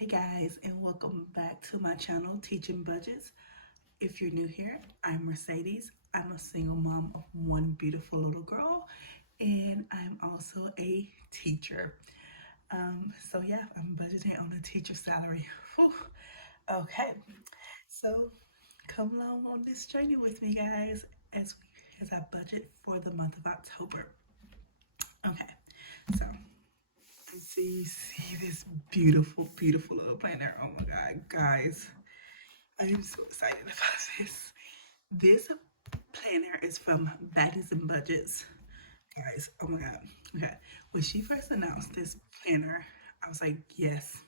Hey guys, and welcome back to my channel, Teaching Budgets. If you're new here, I'm Mercedes. I'm a single mom of one beautiful little girl, and I'm also a teacher. So I'm budgeting on a teacher salary. Whew. Okay, so come along on this journey with me, guys, as I budget for the month of October. Okay, so so you see this beautiful, beautiful little planner. Oh my God, guys. I am so excited about this. This planner is from Baddies and Budgets. Guys, oh my God. Okay. When she first announced this planner, I was like, yes,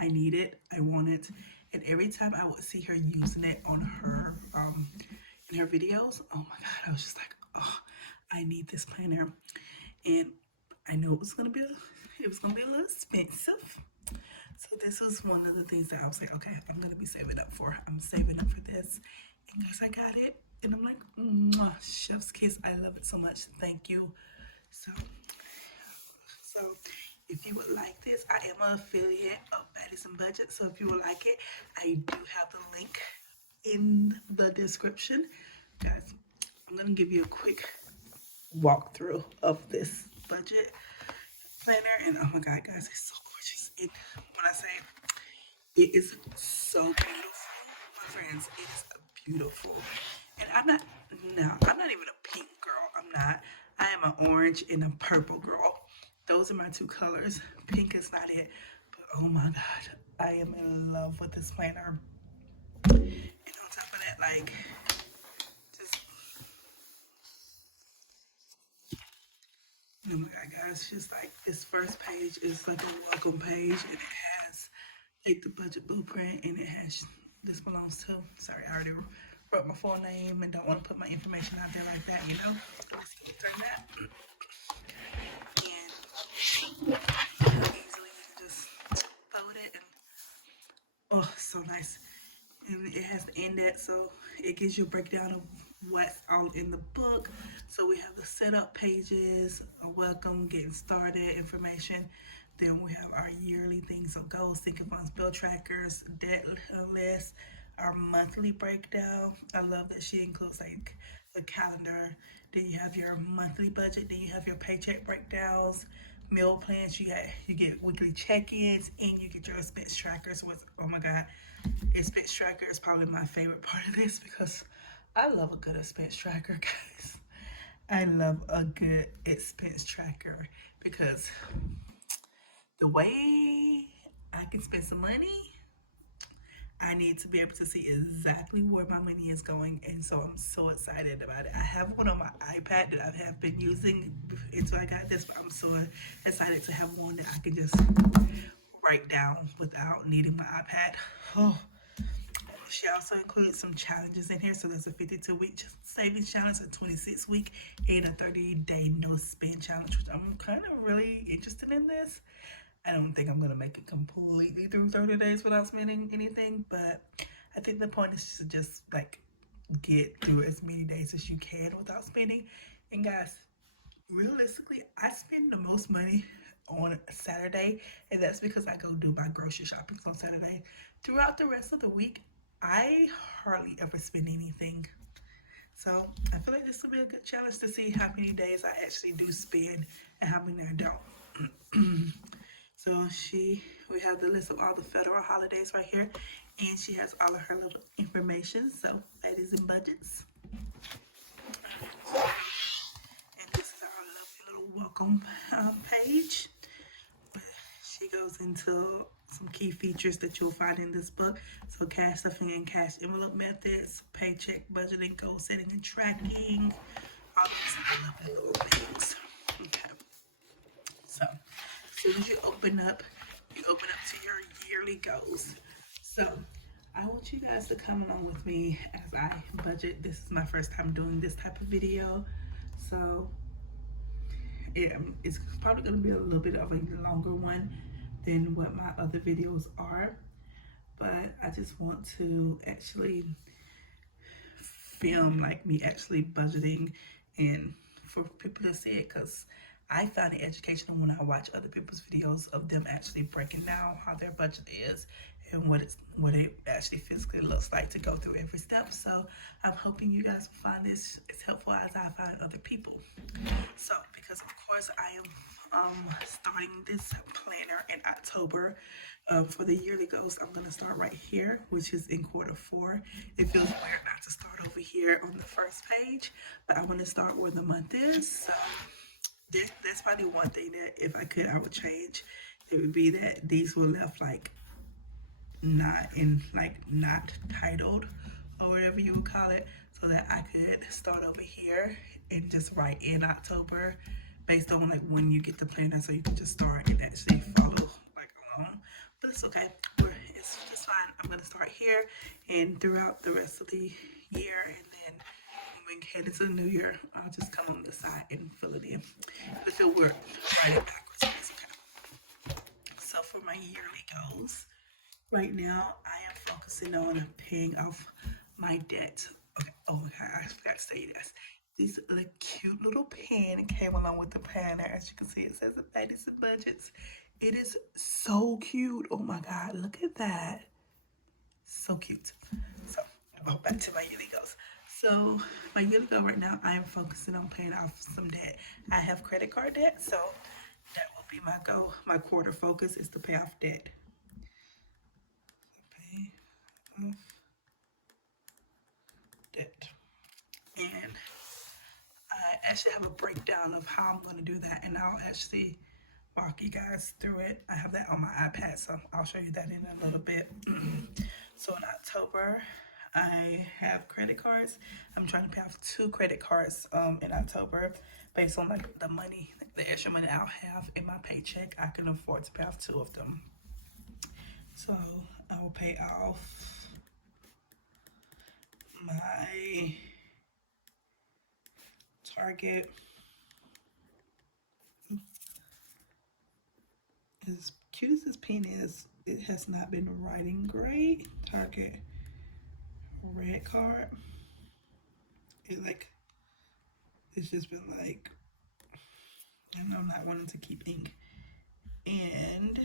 I need it. I want it. And every time I would see her using it on her in her videos, oh my God, I was just like, oh, I need this planner. And I know it was gonna be a little expensive. So this was one of the things that I was like, okay, I'm gonna be saving up for. I'm saving up for this. And guys, I got it. And I'm like, mwah, chef's kiss. I love it so much. Thank you. So, so if you would like this, I am an affiliate of Baddies and Budget. So if you would like it, I do have the link in the description. Guys, I'm gonna give you a quick walkthrough of this budget planner. And oh my God, guys, it's so gorgeous. And when I say it is so beautiful, my friends. It is beautiful. And I'm not even a pink girl. I'm not. I am an orange and a purple girl. Those are my two colors. Pink is not it. But oh my God, I am in love with this planner. And on top of that, like, just, oh my God, guys, just like this first page is like a welcome page, and it has like the budget blueprint, and it has this belongs to. Sorry, I already wrote my full name and don't want to put my information out there like that, you know. Let's turn that, and easily you can just fold it, and oh, so nice. And it has the index, so it gives you a breakdown of what's all in the book. So we have the setup pages, a welcome, getting started information. Then we have our yearly things, so goals, thinking funds, bill trackers, debt list, our monthly breakdown. I love that she includes like a calendar. Then you have your monthly budget. Then you have your paycheck breakdowns, meal plans. You get weekly check-ins, and you get your expense trackers. With oh my God, expense tracker is probably my favorite part of this because I love a good expense tracker, guys. I love a good expense tracker because the way I can spend some money, I need to be able to see exactly where my money is going, and so I'm so excited about it. I have one on my iPad that I have been using until I got this, but I'm so excited to have one that I can just write down without needing my iPad. Oh, she also included some challenges in here. So there's a 52-week savings challenge, a 26-week, and a 30-day no spend challenge, which I'm kind of really interested in this. I don't think I'm going to make it completely through 30 days without spending anything, but I think the point is to just like get through as many days as you can without spending. And guys, realistically, I spend the most money on Saturday, and that's because I go do my grocery shopping on Saturday. Throughout the rest of the week, I hardly ever spend anything. So I feel like this will be a good challenge to see how many days I actually do spend and how many I don't. So we have the list of all the federal holidays right here, and she has all of her little information. So Baddies and Budgets, and this is our lovely little welcome page. She goes into some key features that you'll find in this book. So cash stuffing and cash envelope methods, paycheck budgeting, goal setting and tracking, all these lovely little things. Okay. So as soon as you open up to your yearly goals. So I want you guys to come along with me as I budget. This is my first time doing this type of video. So it's probably going to be a little bit of a longer one than what my other videos are, but I just want to actually film like me actually budgeting and for people to see it, because I find it educational when I watch other people's videos of them actually breaking down how their budget is and what it actually physically looks like to go through every step. So I'm hoping you guys will find this as helpful as I find other people. So because of course I am starting this planner in October for the yearly goals. I'm gonna start right here, which is in quarter 4. It feels weird not to start over here on the first page, but I'm gonna start where the month is. So that's probably one thing that if I could, I would change. It would be that these were left like not titled or whatever you would call it, so that I could start over here and just write in October based on like when you get the planner, so you can just start and actually follow like along. But it's okay. It's just fine. I'm gonna start here and throughout the rest of the year, and then when we head into the new year, I'll just come on the side and fill it in. But if it work, write it backwards. It's okay. So for my yearly goals, right now I am focusing on paying off my debt. Okay. Oh my God, I forgot to tell you this. These are the cute little pen came along with the planner. As you can see, it says Baddies and Budgets. It is so cute. Oh my God, look at that. So cute. So, back to my yearly goals. So, my yearly goal right now, I am focusing on paying off some debt. I have credit card debt, so that will be my goal. My quarter focus is to pay off debt. Pay off debt. And I actually have a breakdown of how I'm going to do that, and I'll actually walk you guys through it. I have that on my iPad, so I'll show you that in a little bit. So in October, I have credit cards. I'm trying to pay off 2 credit cards in October based on like the money, the extra money I'll have in my paycheck. I can afford to pay off 2 of them. So I will pay off my Target. As cute as this pen is, it has not been writing great. Target red card. It's just been like, and I'm not wanting to keep ink. And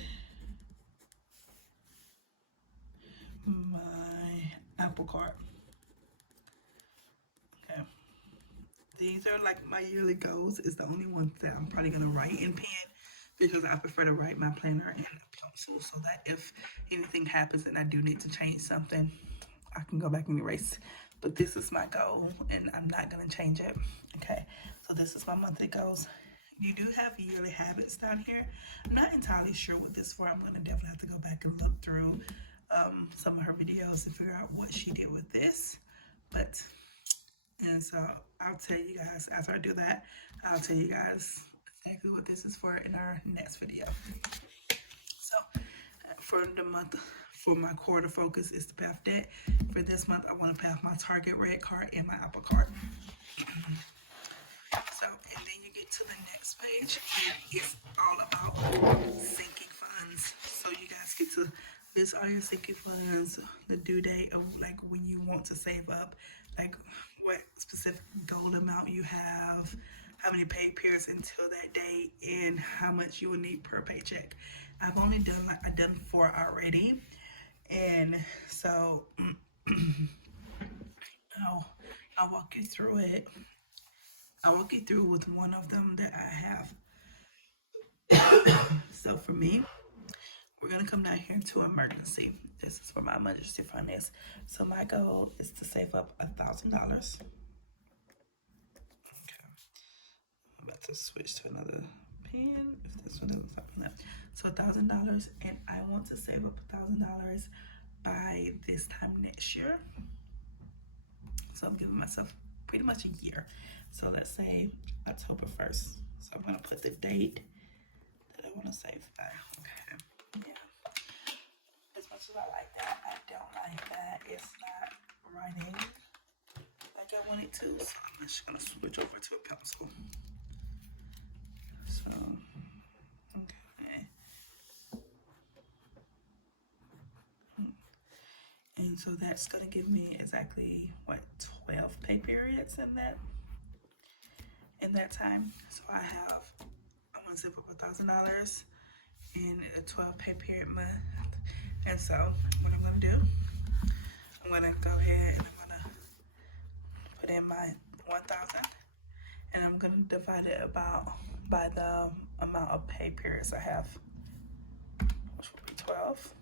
my Apple card. Okay. These are like my yearly goals. It's the only ones that I'm probably gonna write in pen because I prefer to write my planner in a pencil, so that if anything happens and I do need to change something, I can go back and erase. But this is my goal and I'm not gonna change it. Okay, so this is my monthly goals. You do have yearly habits down here. I'm not entirely sure what this is for. I'm gonna definitely have to go back and look through some of her videos and figure out what she did with this. And so I'll tell you guys after I do that. I'll tell you guys exactly what this is for in our next video. So for the month, for my quarter focus is to pay off debt. For this month, I want to pay off my Target red card and my Apple card. So, and then you get to the next page, and it's all about sinking funds. So you guys get to list all your sinking funds, the due date of like when you want to save up, like what specific goal amount you have, how many pay periods until that date, and how much you will need per paycheck. I've only done I've done 4 already, and so I'll walk you through it. I'll walk you through with one of them that I have. So for me, we're gonna come down here to emergency. This is where my emergency fund is. So my goal is to save up $1,000. Okay, I'm about to switch to another pen. If this one doesn't stop that. So $1,000, and I want to save up $1,000 by this time next year. So I'm giving myself pretty much a year. So let's say October 1st. So I'm gonna put the date that I want to save by. Okay, yeah. As much as I like that, I don't like that it's not writing like I want it to. So I'm just gonna switch over to a pencil. So, okay. And so that's gonna give me exactly what 12 pay periods in that time. So I have want to save up $1,000 in a 12 pay period month. And so what I'm going to do, I'm going to go ahead and I'm going to put in my 1,000, and I'm going to divide it by the amount of pay periods I have, which will be 12.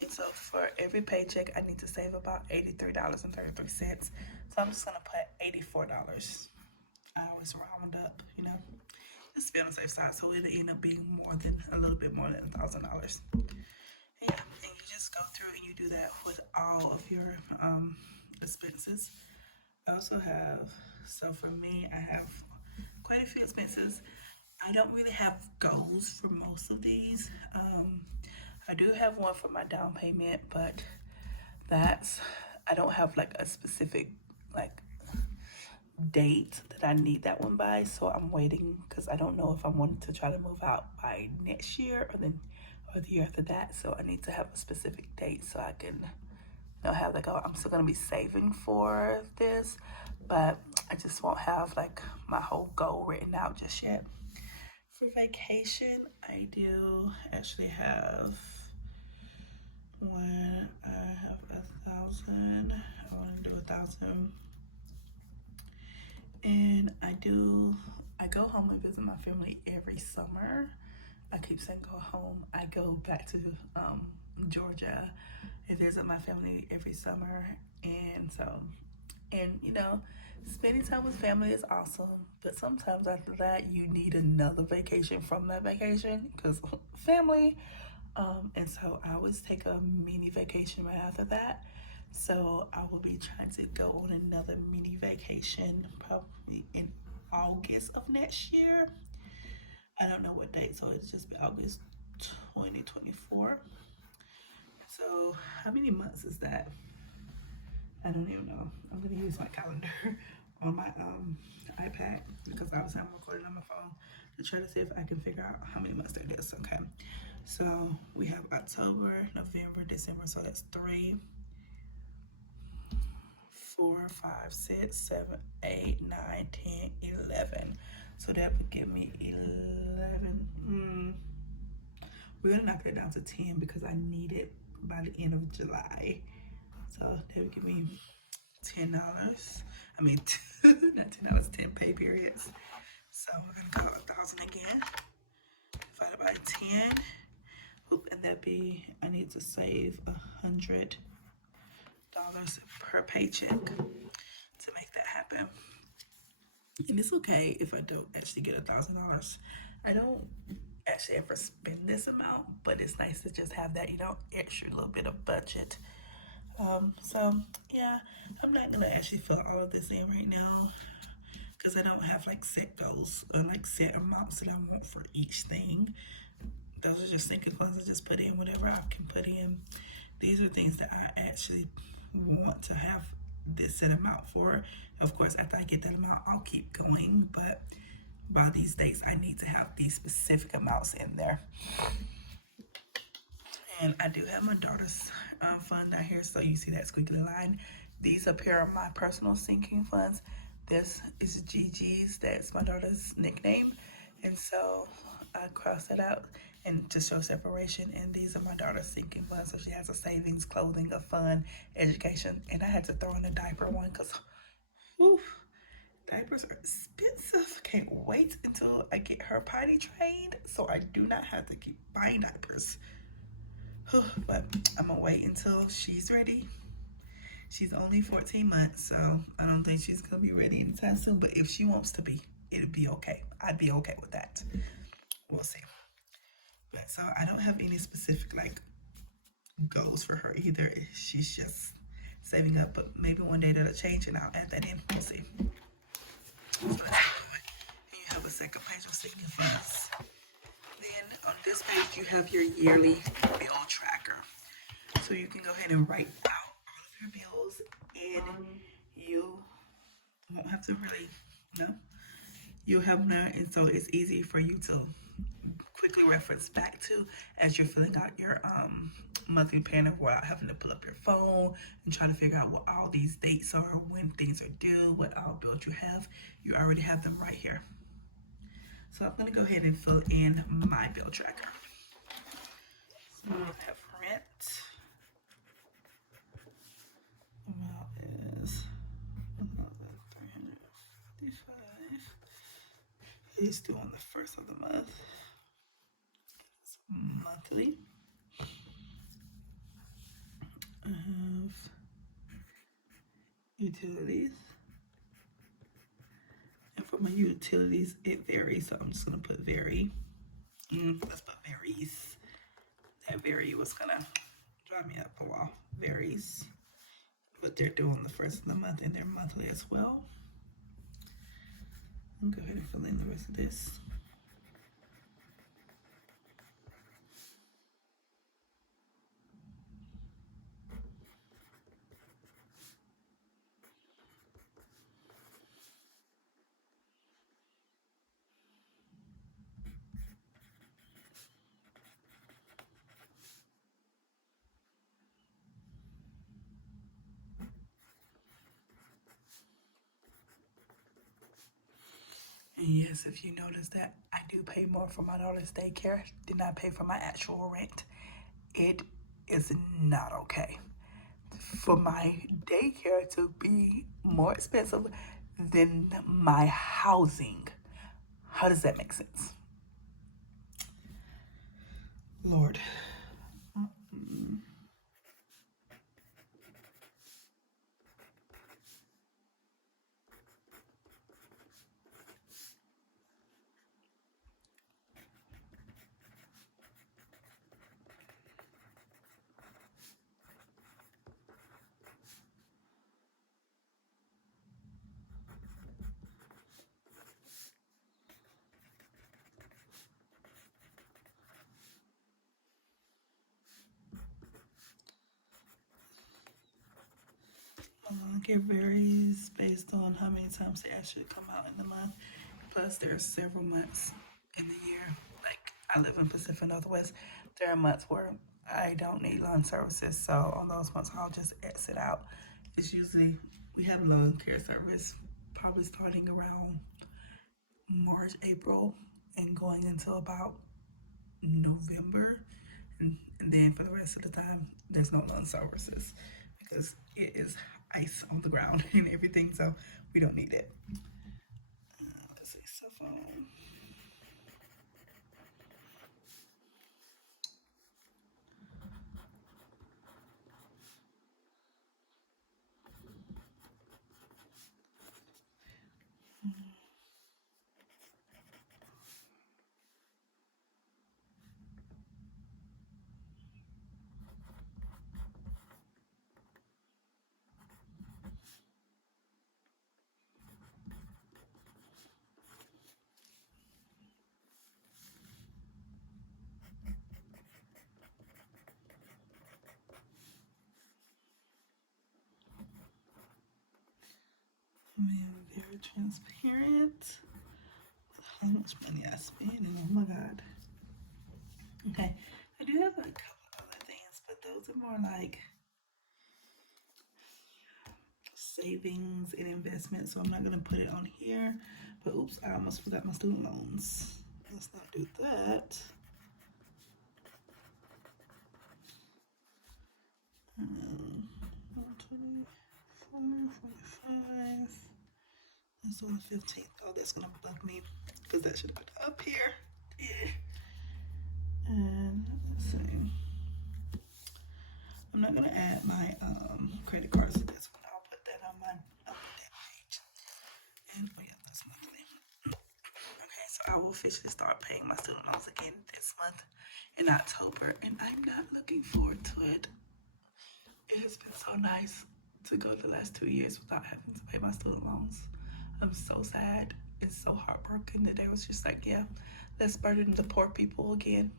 And so for every paycheck, I need to save about $83.33. So I'm just gonna put $84. I always round up, you know, just to be on the safe side. So it'll end up being a little bit more than $1,000. Yeah, and you just go through and you do that with all of your expenses. I also have, so for me, I have quite a few expenses. I don't really have goals for most of these. I do have one for my down payment, but I don't have like a specific like date that I need that one by. So I'm waiting because I don't know if I want to try to move out by next year or the year after that. So I need to have a specific date so I can, you know, have like, oh, I'm still gonna be saving for this, but I just won't have like my whole goal written out just yet. For vacation, I do actually have when I have 1,000, I want to do 1,000, and I go home and visit my family every summer. I keep saying go home. I go back to Georgia and visit my family every summer, and you know, spending time with family is awesome, but sometimes after that you need another vacation from that vacation because family. And so I always take a mini vacation right after that. So I will be trying to go on another mini vacation probably in August of next year. I don't know what date, so it's just be August 2024. So how many months is that? I don't even know. I'm gonna use my calendar on my iPad because obviously I'm recording on my phone to try to see if I can figure out how many months that is. Okay, so we have October, November, December, so that's 3, 4, 5, 6, 7, 8, 9, 10, 11. So that would give me 11. We're gonna knock it down to 10 because I need it by the end of July. So that would give me $10. I mean, not $10, 10 pay periods. So we're gonna go 1,000 again, divided by 10. And that'd be, I need to save $100 per paycheck to make that happen. And it's okay if I don't actually get $1,000. I don't actually ever spend this amount, but it's nice to just have that, you know, extra little bit of budget. So yeah, I'm not gonna actually fill all of this in right now because I don't have like set goals or like set amounts that I want for each thing. Those are just sinking funds. I just put in whatever I can put in. These are things that I actually want to have this set amount for. Of course, after I get that amount, I'll keep going, but by these dates, I need to have these specific amounts in there. And I do have my daughter's fund down here, so you see that squiggly line. These up here are my personal sinking funds. This is Gigi's, that's my daughter's nickname, and so I cross it out and to show separation. And these are my daughter's sinking funds, so she has a savings, clothing, a fund, education, and I had to throw in a diaper one because diapers are expensive. Can't wait until I get her potty trained so I do not have to keep buying diapers. But I'm gonna wait until she's ready. She's only 14 months, so I don't think she's gonna be ready anytime soon, but if she wants to be, it'll be okay. I'd be okay with that. We'll see. But so I don't have any specific like goals for her either. She's just saving up, but maybe one day that'll change and I'll add that in. We'll see. So let's go ahead. And you have a second page of sinking funds. Then on this page, you have your yearly bill tracker. So you can go ahead and write out all of your bills, and you won't have to really, you'll have that, and so it's easy for you to quickly reference back to as you're filling out your monthly planner without having to pull up your phone and try to figure out what all these dates are, when things are due, what all bills you have. You already have them right here. So I'm going to go ahead and fill in my bill tracker. So I have rent. Amount is 355. It's due on the first of the month. It's monthly. I have utilities. And for my utilities, it varies, so I'm just gonna put vary. Let's put varies. That vary was gonna drive me up a while. Varies. But they're due on the first of the month and they're monthly as well. I'll go ahead and fill in the rest of this. And yes, if you notice that I do pay more for my daughter's daycare than I pay for my actual rent, it is not okay. For my daycare to be more expensive than my housing, how does that make sense? Lord. It varies based on how many times they actually come out in the month. Plus, there are several months in the year. Like, I live in Pacific Northwest. There are months where I don't need lawn services. So, on those months, I'll just exit out. It's usually, we have lawn care service probably starting around March, April, and going until about November. And then for the rest of the time, there's no lawn services because it is ice on the ground and everything, so we don't need it. Let's see, cell phone. I'm very transparent. How much money I spend, and oh my god. Okay, I do have a couple other things, but those are more like savings and investments, so I'm not gonna put it on here. But oops, I almost forgot my student loans. Let's not do that. Um, 24, 45. That's on the 15th. Oh, that's gonna bug me because that should have been up here. Yeah. And let's see. I'm not gonna add my credit cards to this one. I'll put that on my that page. And oh yeah, that's monthly. Okay, so I will officially start paying my student loans again this month in October, and I'm not looking forward to it. It has been so nice to go the last 2 years without having to pay my student loans. I'm so sad and so heartbroken that they was just like, yeah, let's burden the poor people again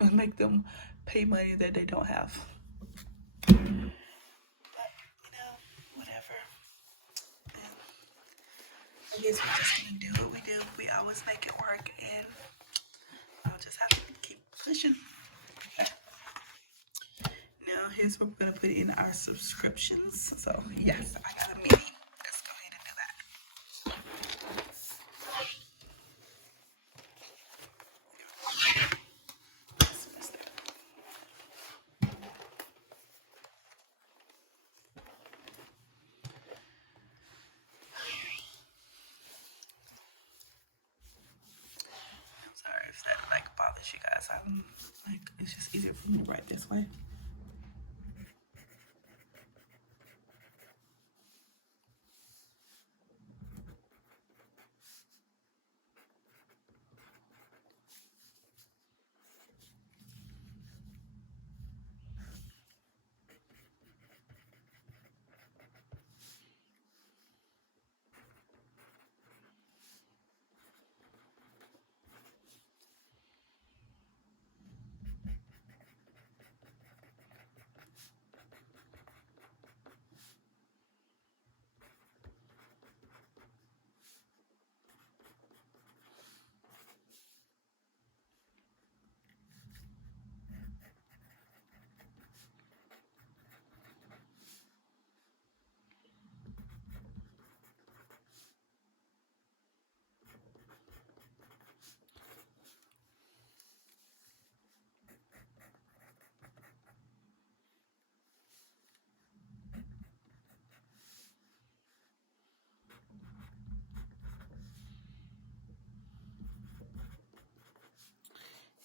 and make them pay money that they don't have. But, whatever. And I guess we're just gonna do what we do. We always make it work, and I'll just have to keep pushing. Now here's what we're gonna put in our subscriptions. So yes, I got a mini. Let's go ahead and do that. I'm like, it's just easier for me to write this way.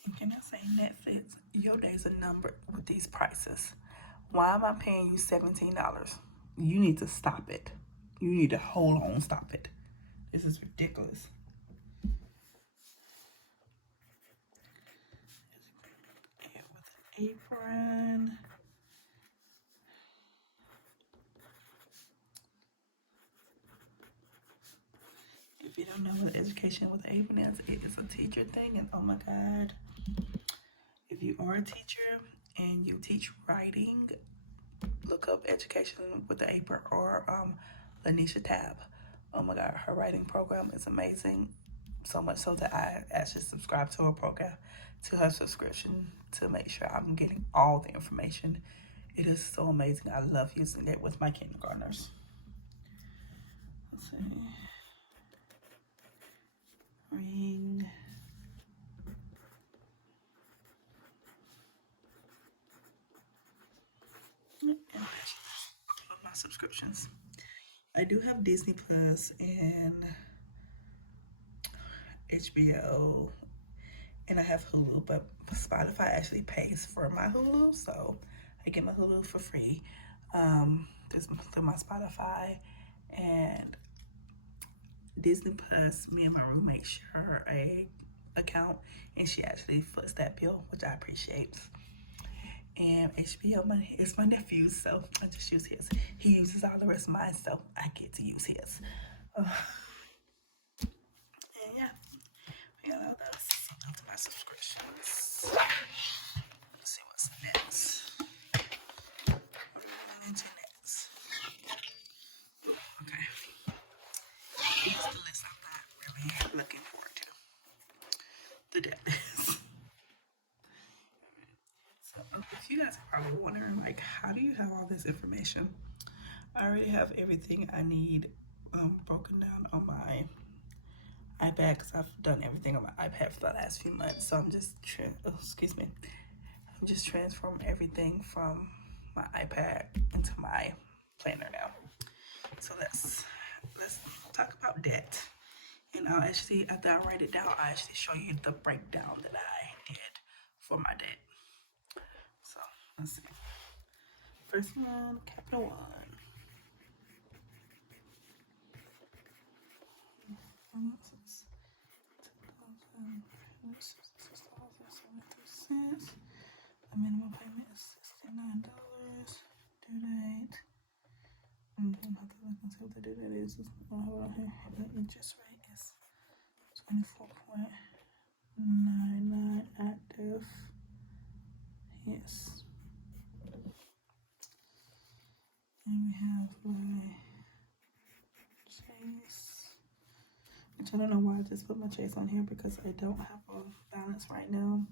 And can I say, Netflix, your days are numbered with these prices. Why am I paying you $17? You need to stop it. You need to hold on, stop it. This is ridiculous. And with an apron. If you don't know what education with apron is, it is a teacher thing, and oh my God. If you are a teacher and you teach writing, look up Education with the Apron or Lanisha Tab. Oh my God, her writing program is amazing. So much so that I actually subscribe to her program, to her subscription, to make sure I'm getting all the information. It is so amazing. I love using it with my kindergartners. Let's see. Ring. And all of my subscriptions. I do have Disney Plus and HBO, and I have Hulu, but Spotify actually pays for my Hulu, so I get my Hulu for free. This through my Spotify and Disney Plus. Me and my roommate share a account, and she actually foots that bill, which I appreciate. And HBO money is my nephew, so I just use his. He uses all the rest of mine, so I get to use his. And yeah, we got all those. So those are my subscriptions. Let's see what's next. What are we going into next? Okay. Here's the list I'm not really looking forward to. The debt list. So if you guys are probably wondering, like, how do you have all this information? I already have everything I need broken down on my iPad because I've done everything on my iPad for the last few months. So I'm just I'm just transferring everything from my iPad into my planner now. So let's talk about debt. And I'll actually, after I write it down, I'll actually show you the breakdown that I did for my debt. So let's see. First one, Capital One. $6.73. The minimum payment is $69. Due date. I'm gonna have to look and see what the due date is. Hold on here. The interest rate is 24.99 active. Yes. And we have my Chase. Which I don't know why I just put my Chase on here because I don't have a balance right now.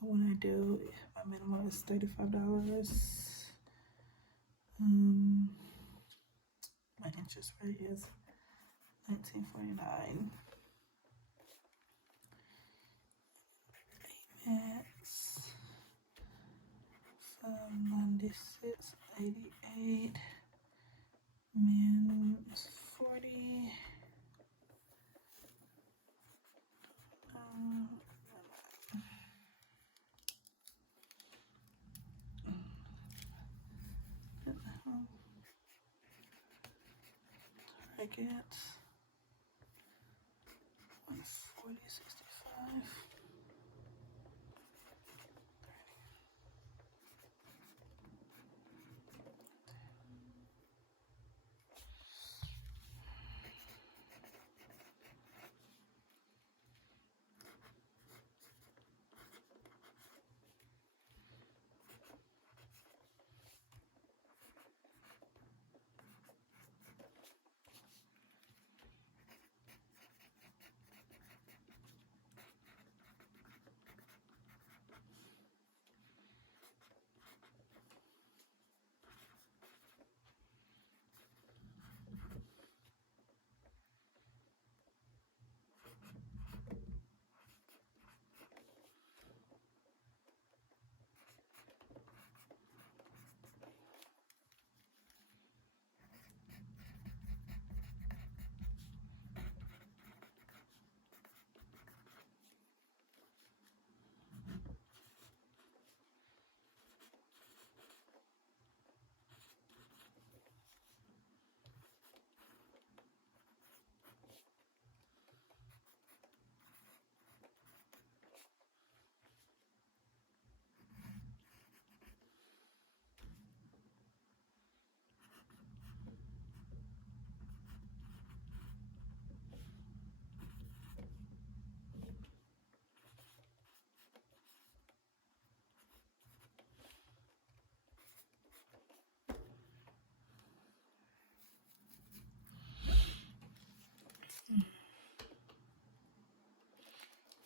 But when I do, my minimum is $35. My interest rate is $19.49. Payments from $96.88. Min is 40. bracket. 140, 65.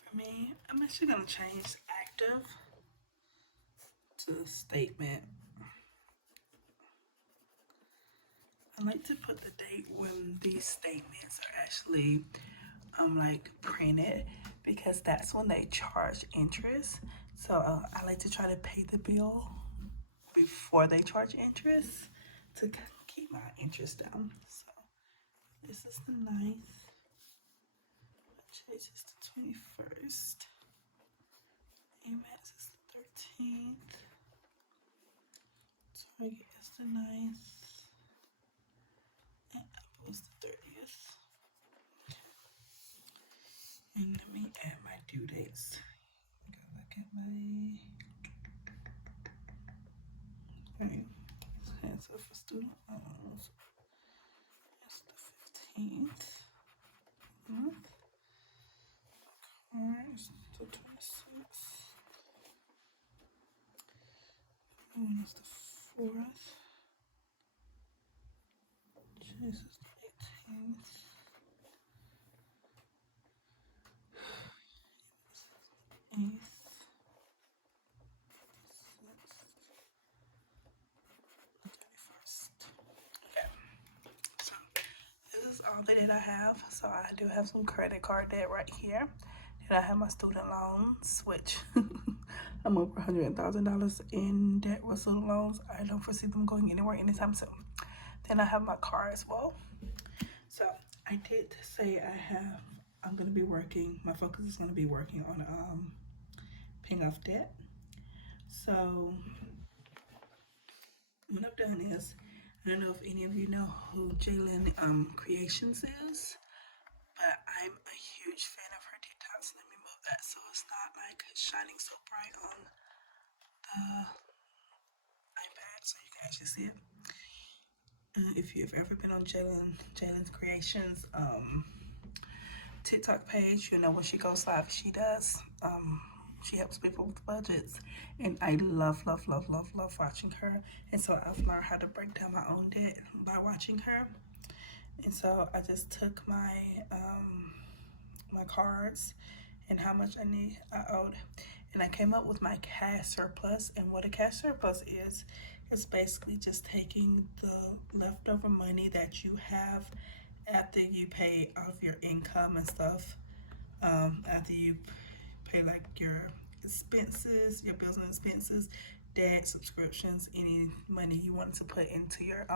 For me, I'm actually gonna change active to statement. I like to put the date when these statements are actually like printed, because that's when they charge interest. So I like to try to pay the bill before they charge interest to keep my interest down. So this is the 9th. Chase is the 21st. Amex is the 13th. Target is the 9th. And Apple is the 30th. And let me add my due dates. Go look at my. Okay. So for student loans, it's the 15th month. Cards, the 26th. One is the 4th. Chase is the 18th. Eighth, 31st. Okay, so this is all the debt I have. So I do have some credit card debt right here. Then I have my student loans, which I'm over $100,000 in debt with student loans. I don't foresee them going anywhere anytime soon. Then I have my car as well. So I did say I'm gonna be working. My focus is gonna be working on paying off debt. So what I've done is, I don't know if any of you know who Jalen Creations is, but I'm a huge fan of her TikToks. Let me move that so it's not like shining so bright on the iPad so you can actually see it. If you've ever been on Jalen's Creations TikTok page, you know when she goes live, she does. She helps people with budgets, and I love watching her. And so I've learned how to break down my own debt by watching her. And so I just took my my cards and how much I owed, and I came up with my cash surplus. And what a cash surplus is basically just taking the leftover money that you have after you pay off your income and stuff, after you pay like your expenses, your bills and expenses, debt, subscriptions, any money you want to put into your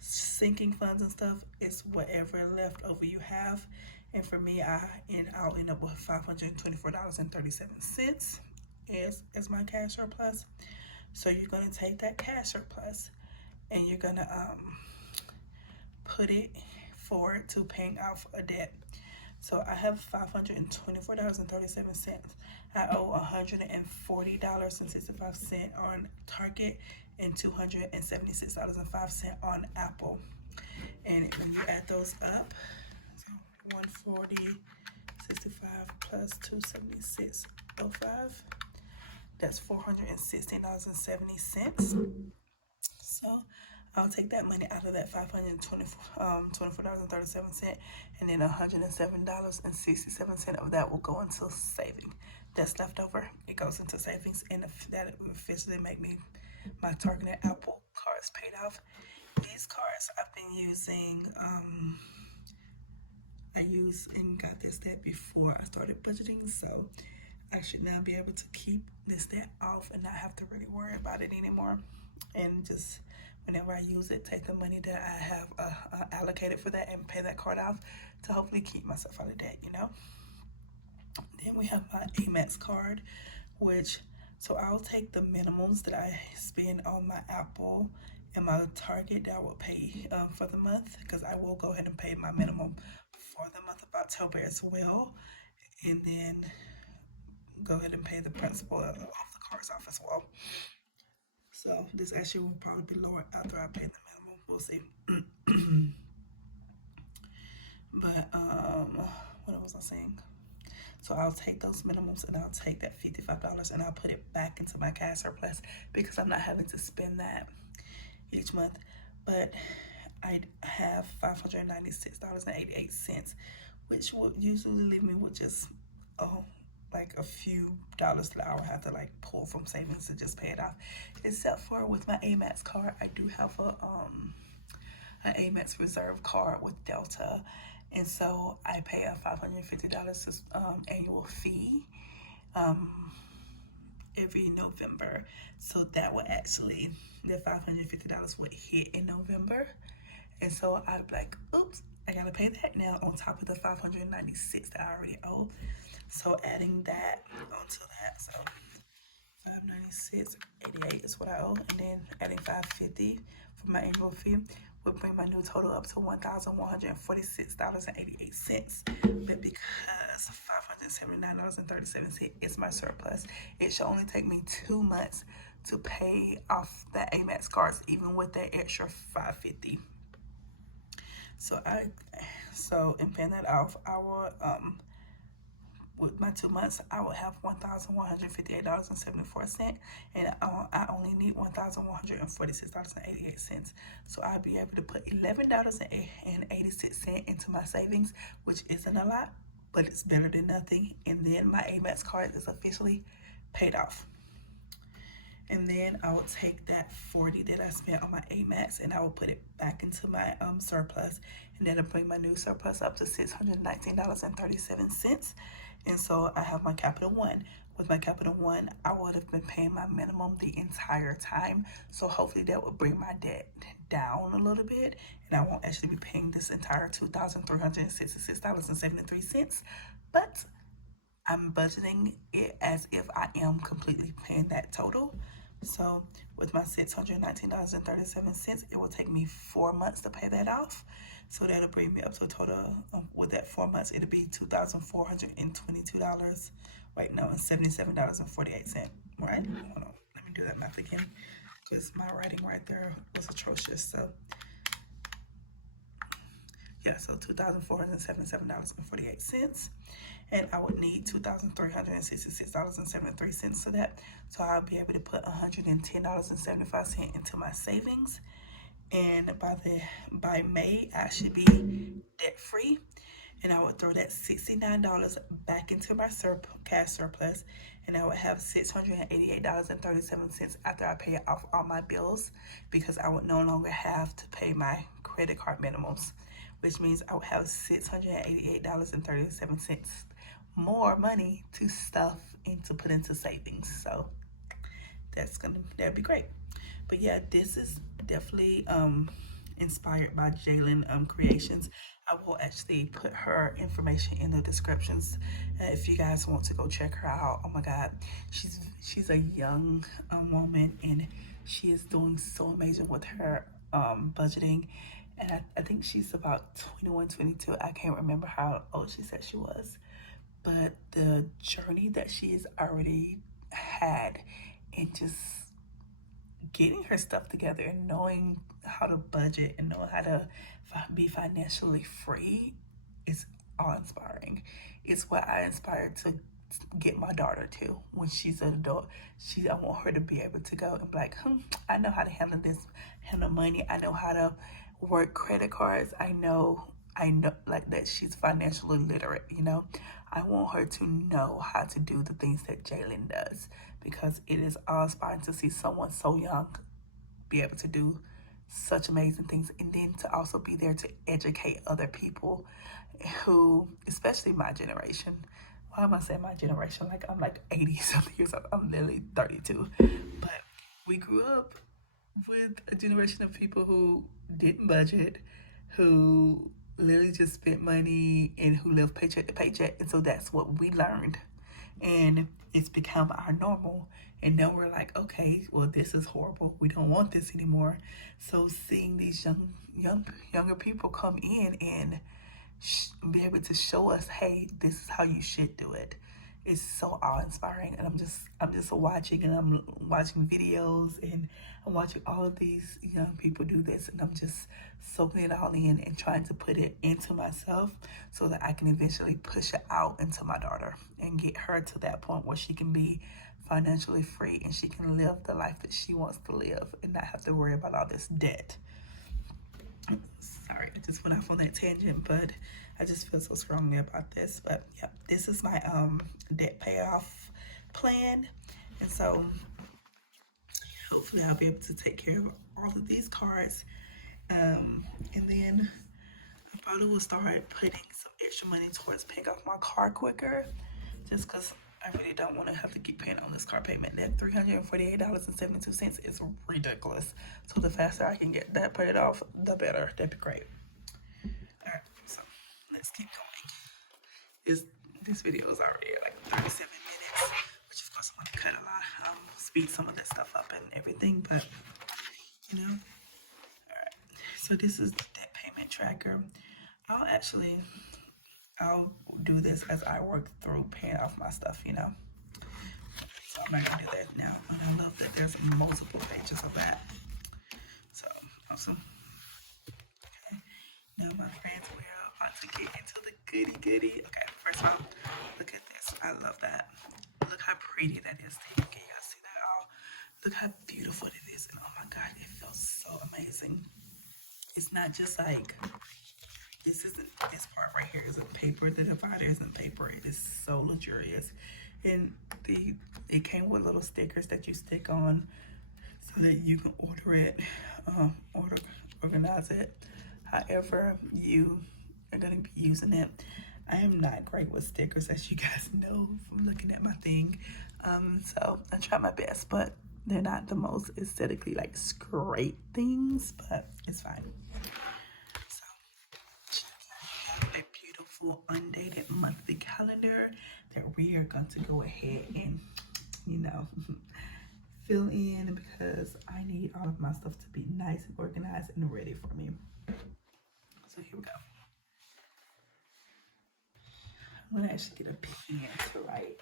sinking funds and stuff. It's whatever left over you have. And for me, I'll end up with $524.37 as my cash surplus. So you're gonna take that cash surplus and you're gonna put it forward to paying off a debt. So I have $524.37. I owe $140.65 on Target and $276.05 on Apple. And when you add those up, so 140.65 plus 276.05, that's $416.70. So I'll take that money out of that $524.37, and then $107.67 of that will go into saving. That's left over, it goes into savings, and that will officially make me my Target and Apple cards paid off. These cards I've been using. I used and got this debt before I started budgeting, so I should now be able to keep this debt off and not have to really worry about it anymore. And just whenever I use it, take the money that I have allocated for that and pay that card off to hopefully keep myself out of debt, you know. Then we have my Amex card, which, so I'll take the minimums that I spend on my Apple and my Target that I will pay for the month, because I will go ahead and pay my minimum for the month of October as well, and then go ahead and pay the principal of the cards off as well. So this actually will probably be lower after I pay the minimum. We'll see. But what was I saying? So I'll take those minimums and I'll take that $55 and I'll put it back into my cash surplus, because I'm not having to spend that each month. But I have $596.88, which will usually leave me with just like a few dollars that I would have to like pull from savings to just pay it off. Except for with my Amex card, I do have an Amex Reserve card with Delta, and so I pay a $550 annual fee every November. So that would actually, the $550 would hit in November, and so I'd be like, oops, I gotta pay that now on top of the $596 that I already owe. So adding that onto that, so $596.88 is what I owe, and then adding $550 for my annual fee would bring my new total up to $1,146.88. But because $579.37 is my surplus, it should only take me 2 months to pay off that Amex cards, even with that extra $550. So in paying that off, I will with my 2 months, I would have $1,158.74, and I only need $1,146.88. So I'll be able to put $11.86 into my savings, which isn't a lot, but it's better than nothing. And then my Amex card is officially paid off. And then I will take that $40 that I spent on my Amex and I will put it back into my surplus, and that'll bring my new surplus up to $619.37. And so I have my Capital One. With my Capital One, I would have been paying my minimum the entire time. So hopefully that would bring my debt down a little bit, and I won't actually be paying this entire $2,366.73. But I'm budgeting it as if I am completely paying that total. So with my $619.37, it will take me 4 months to pay that off. So that'll bring me up to a total with that 4 months, it'll be $2,422. Wait, no, it's $77.48. Right? Hold on, let me do that math again, because my writing right there was atrocious. So yeah, so $2,477.48. And I would need $2,366.73 for that. So I'll be able to put $110.75 into my savings. And by May, I should be debt free. And I would throw that $69 back into my cash surplus, and I would have $688.37 after I pay off all my bills, because I would no longer have to pay my credit card minimums, which means I would have $688.37 more money to stuff and to put into savings. So that'd be great. But yeah, this is definitely inspired by Jalen Creations. I will actually put her information in the descriptions if you guys want to go check her out. Oh my God, she's a young woman, and she is doing so amazing with her budgeting and I think she's about 21, 22. I can't remember how old she said she was, but the journey that she has already had and just getting her stuff together and knowing how to budget and knowing how to be financially free is awe inspiring. It's what I inspired to get my daughter to when she's an adult. I want her to be able to go and be like, I know how to handle this, handle money. I know how to work credit cards. I know like that she's financially literate, you know. I want her to know how to do the things that Jalen does because it is awe inspiring to see someone so young be able to do such amazing things and then to also be there to educate other people who, especially my generation. Why am I saying my generation? Like I'm like 80 something years old. I'm literally 32. But we grew up with a generation of people who didn't budget, who literally just spent money and who lived paycheck to paycheck. And so that's what we learned. And it's become our normal. And now we're like, okay, well, this is horrible. We don't want this anymore. So seeing these younger people come in and be able to show us, hey, this is how you should do it. It's so awe-inspiring, and I'm just watching, and I'm watching videos, and I'm watching all of these young people do this, and I'm just soaking it all in and trying to put it into myself so that I can eventually push it out into my daughter and get her to that point where she can be financially free and she can live the life that she wants to live and not have to worry about all this debt. Sorry, I just went off on that tangent, but I just feel so strongly about this. But yeah, this is my debt payoff plan, and so hopefully I'll be able to take care of all of these cards, and then I probably will start putting some extra money towards paying off my car quicker, just because I really don't want to have to keep paying on this car payment. That $348.72 is ridiculous. So the faster I can get that paid off, the better. That'd be great. All right, so let's keep going. This video is already like 37 minutes, which of course I'm gonna cut a lot, speed some of that stuff up and everything, but you know. All right, so this is the debt payment tracker. I'll do this as I work through paying off my stuff, you know. So I'm not gonna do that now, but I love that there's multiple pages of that. So awesome. Okay. Now my friends, we're about to get into the goody. Okay, first of all, look at this. I love that. Look how pretty that is. Can y'all see that? Oh, look how beautiful it is. And oh my God, it feels so amazing. It's not just like this part right here isn't paper. The divider isn't paper. It is so luxurious. And it came with little stickers that you stick on so that you can order it, organize it however you are going to be using it. I am not great with stickers, as you guys know from looking at my thing. So I try my best, but they're not the most aesthetically like great things, but it's fine. A beautiful undated monthly calendar that we are going to go ahead and, you know, fill in because I need all of my stuff to be nice and organized and ready for me. So here we go. I'm gonna actually get a pen to write.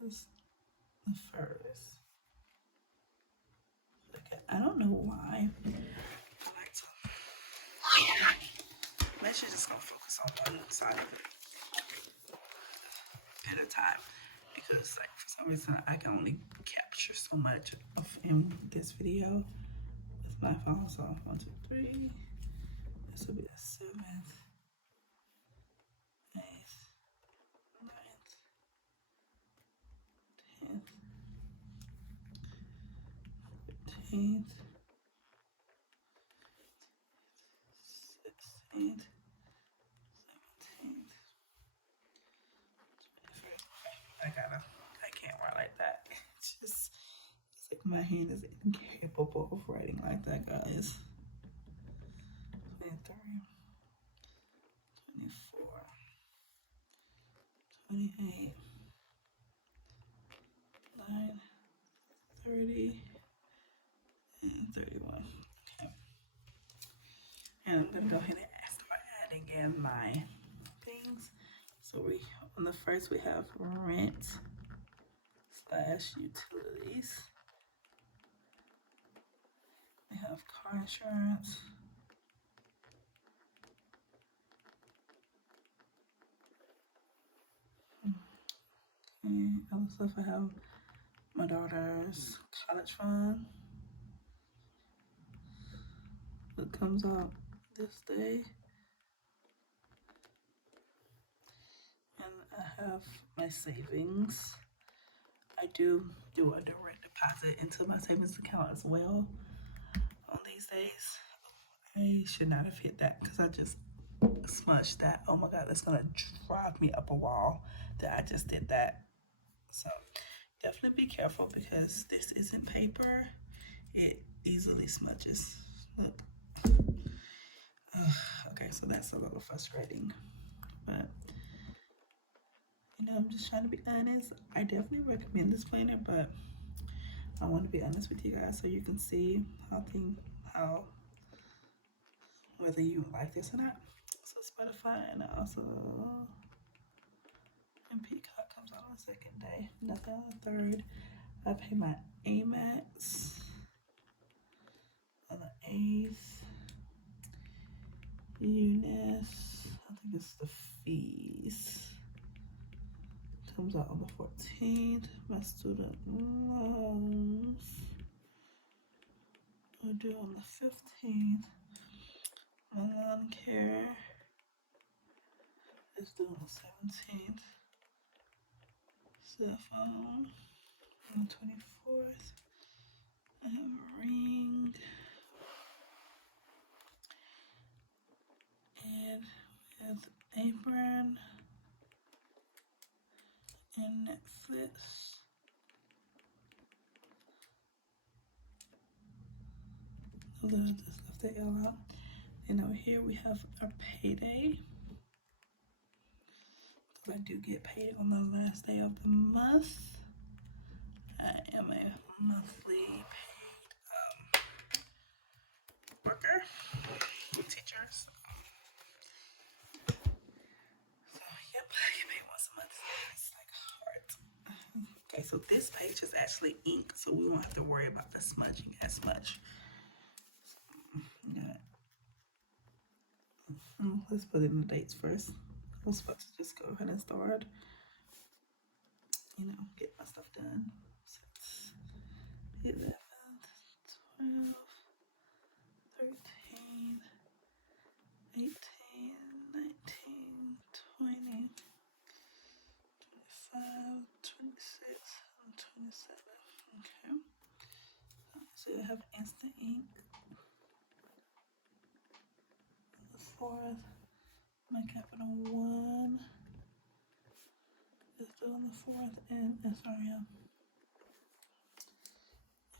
This is the first. Okay, I don't know why. Let's just gonna focus on one side of it at a time because like for some reason I can only capture so much of in this video with my phone. So 1, 2, 3. This will be the 7th, 8th, 9th, 10th, 15th, 16th, 17th. I can't write like that. It's like my hand is incapable of writing like that, guys. 23, 24, 28, 9, 30, And I'm gonna go ahead and start adding in my things. So on the first we have rent / utilities. We have car insurance. And other stuff, I have my daughter's college fund. It comes out this day. And I have my savings. I do a direct deposit into my savings account as well on these days. I should not have hit that because I just smudged that. Oh my God, that's gonna drive me up a wall that I just did that. So definitely be careful because this isn't paper. It easily smudges. Look. Okay, so that's a little frustrating, but I'm just trying to be honest. I definitely recommend this planner, but I want to be honest with you guys so you can see how whether you like this or not. So Spotify and also Peacock comes out on the second day, nothing on the third. I pay my Amex on the 8th. Eunice, I think it's the fees. Comes out on the 14th. My student loans are due on the 15th. My lawn care is due on the 17th. Cell phone on the 24th. I have a ring. And with Apron and Netflix. So there's just left the L out. And over here we have our payday. I do get paid on the last day of the month. I am a monthly paid worker, teacher. So yep, I get paid once a month. It's like hard. Okay, so this page is actually ink, so we won't have to worry about the smudging as much. Yeah. Let's put in the dates first. I was supposed to just go ahead and start, get my stuff done. 11, 12, 13, 18, 19, 20, 25, 26, and 27. Okay. So I have instant ink. The 4th, my capital 1 is due on the 4th, and SRM.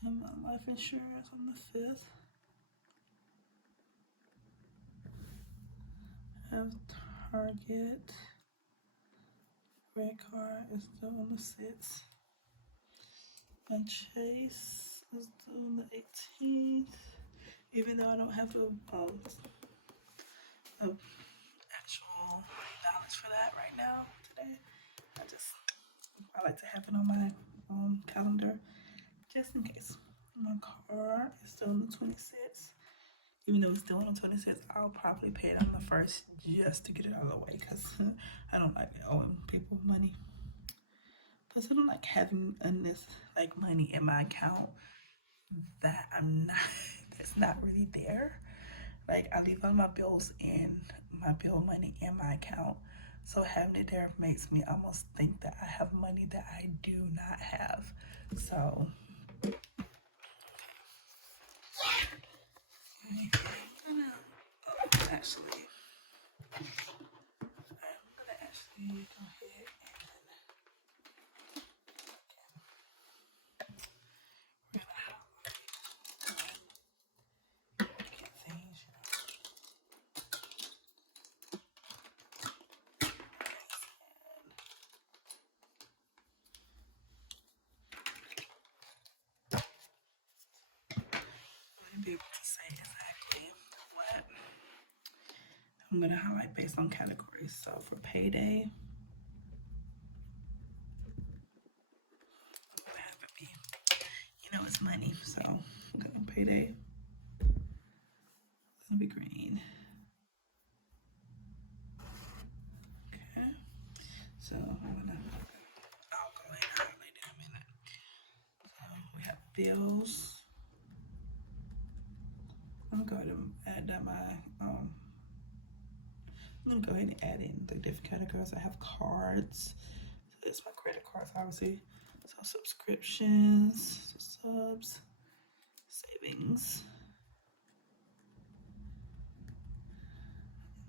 And my life insurance on the 5th. I have Target. Red card is due on the 6th. My Chase is due on the 18th. Even though I don't have a actual balance for that right now today, I like to have it on my calendar just in case. My car is still on the 26th. Even though it's still on the 26th, I'll probably pay it on the 1st just to get it out of the way because I don't like owing people money. Plus, I don't like having money in my account that that's not really there. Like, I leave all my bills and my bill money in my account. So having it there makes me almost think that I have money that I do not have. So I'm gonna actually go ahead and get things. Be able to say exactly what I'm gonna highlight based on categories. So for payday, have it be, it's money. So I'm gonna payday. It's gonna be green. Okay. So I'll go ahead and highlight in a minute. So we have bills. I'm gonna go ahead and add that I'm gonna go ahead and add in the different categories. I have cards. So that's my credit cards, obviously. So subscriptions, subs, savings.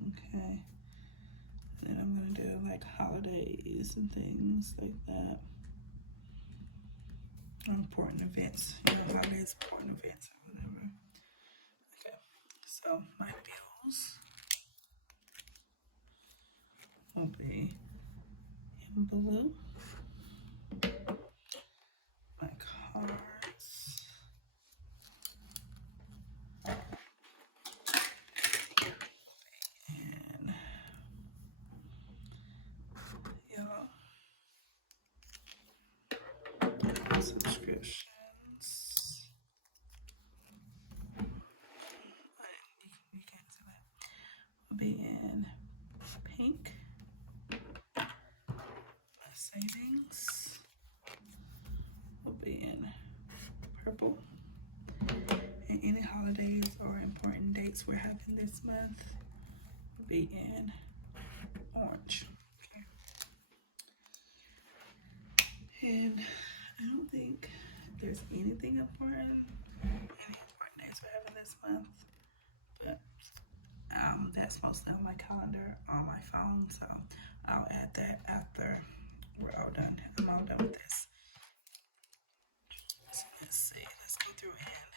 Okay. And then I'm gonna do like holidays and things like that. Important events, holidays, important events, or whatever. Okay. So my bills will be in blue. My cards and yellow. Subscriptions. You can't see that. Will be in pink. My savings will be in purple. And any holidays or important dates we're having this month will be in orange. Okay. And I don't think there's anything important, any important dates we're having this month, but that's mostly on my calendar on my phone, so I'll add that after we're all done. I'm all done with this. So let's see. Let's go through and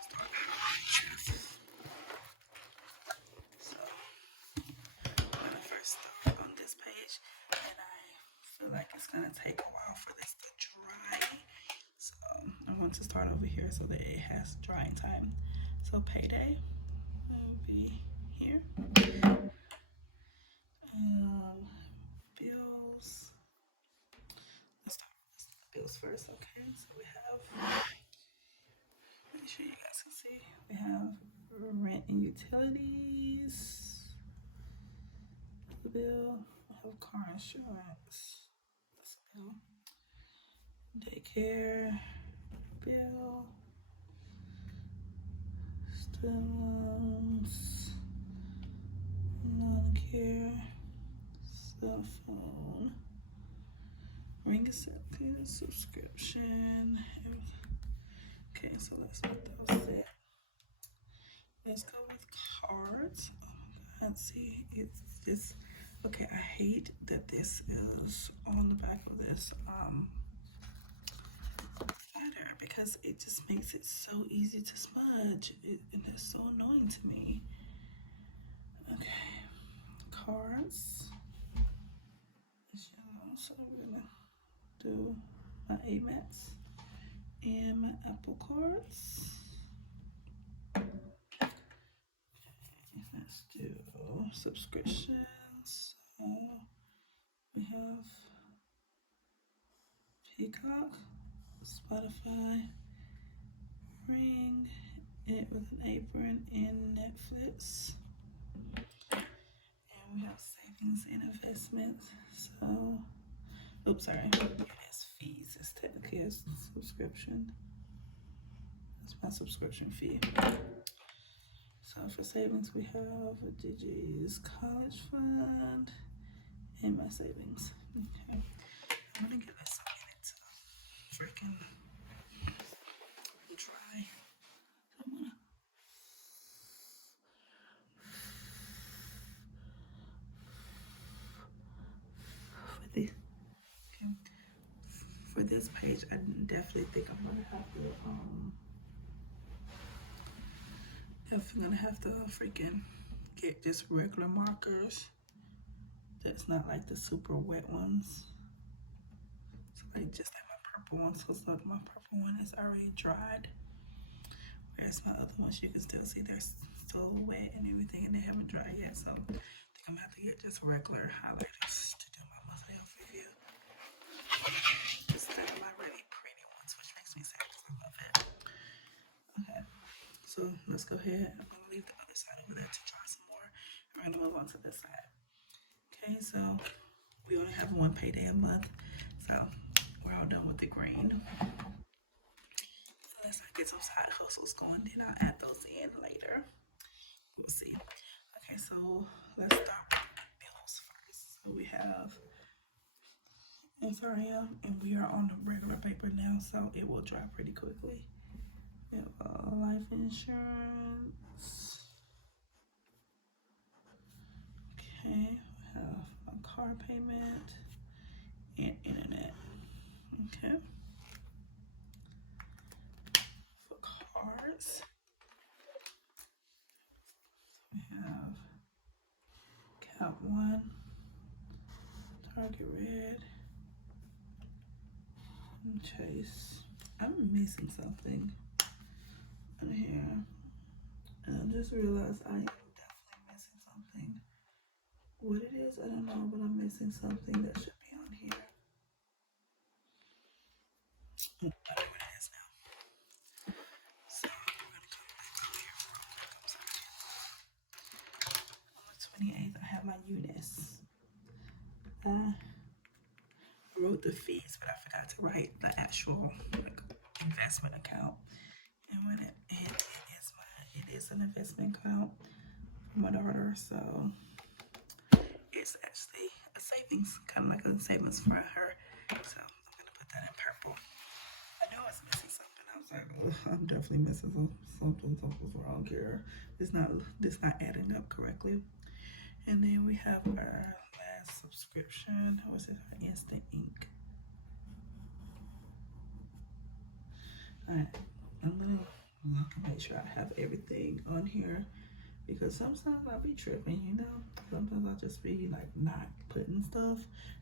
start. So I'm gonna first start on this page, and I feel like it's gonna take a while for this to dry. So I want to start over here so that it has drying time. So payday will be here. Bills. Let's start with the bills first, okay? So we have, make sure you guys can see, we have rent and utilities. The bill. I have car insurance. That's the bill. Daycare bill. Students. Non-care. Cell phone. Ring acceptance, subscription. Okay, so let's put those in. Let's go with cards. Oh my god, see, it's just okay. I hate that this is on the back of this slider because it just makes it so easy to smudge. And it's so annoying to me. Okay, cards. It's yellow, so we're gonna do my Amex and my Apple cards. Okay, let's do subscriptions. We have Peacock, Spotify, Ring, It With an Apron, and Netflix. And we have savings and investments. So, oops, sorry. It's fees. It's technically a subscription. That's my subscription fee. So for savings, we have a Digi's college fund and my savings. Okay. I'm gonna give this a minute to freaking dry. So I'm gonna for this page, I definitely think I'm gonna have to freaking get just regular markers. That's not like the super wet ones. So like just like my purple one. So look, my purple one is already dried. Whereas my other ones, you can still see they're still wet and everything, and they haven't dried yet. So I think I'm gonna have to get just regular highlighters to do my monthly outfit review instead of my really pretty ones, which makes me sad because I love it. Okay, so let's go ahead. I'm gonna leave the other side over there to dry some more. We're gonna move on to this side. Okay, so we only have one payday a month, so we're all done with the green. Unless I get some side hustles going, then I'll add those in later. We'll see. Okay, so let's start with bills first. So we have SRM, and we are on the regular paper now, so it will dry pretty quickly. We have life insurance. Okay, we have a car payment and internet. Okay. For cards, we have Cap One, Target Red, and Chase. I'm missing something on here. And I just realized I am definitely missing something. What it is, I don't know, but I'm missing something that should be on here. I know what it is now. So we're gonna come back over here for a quick. I'm sorry. On the 28th, I have my Eunice. I wrote the fees, but I forgot to write the actual investment account. And when it is an investment account for my daughter, so it's actually a savings, kind of like a savings for her. So I'm gonna put that in purple. I know I was missing something. I was like, oh, I'm definitely missing something's wrong here. It's not adding up correctly. And then we have our last subscription. What was it? Our Instant Ink. All right, I'm gonna look and make sure I have everything on here, because sometimes I'll be tripping, you know. Sometimes I'll just be like not putting stuff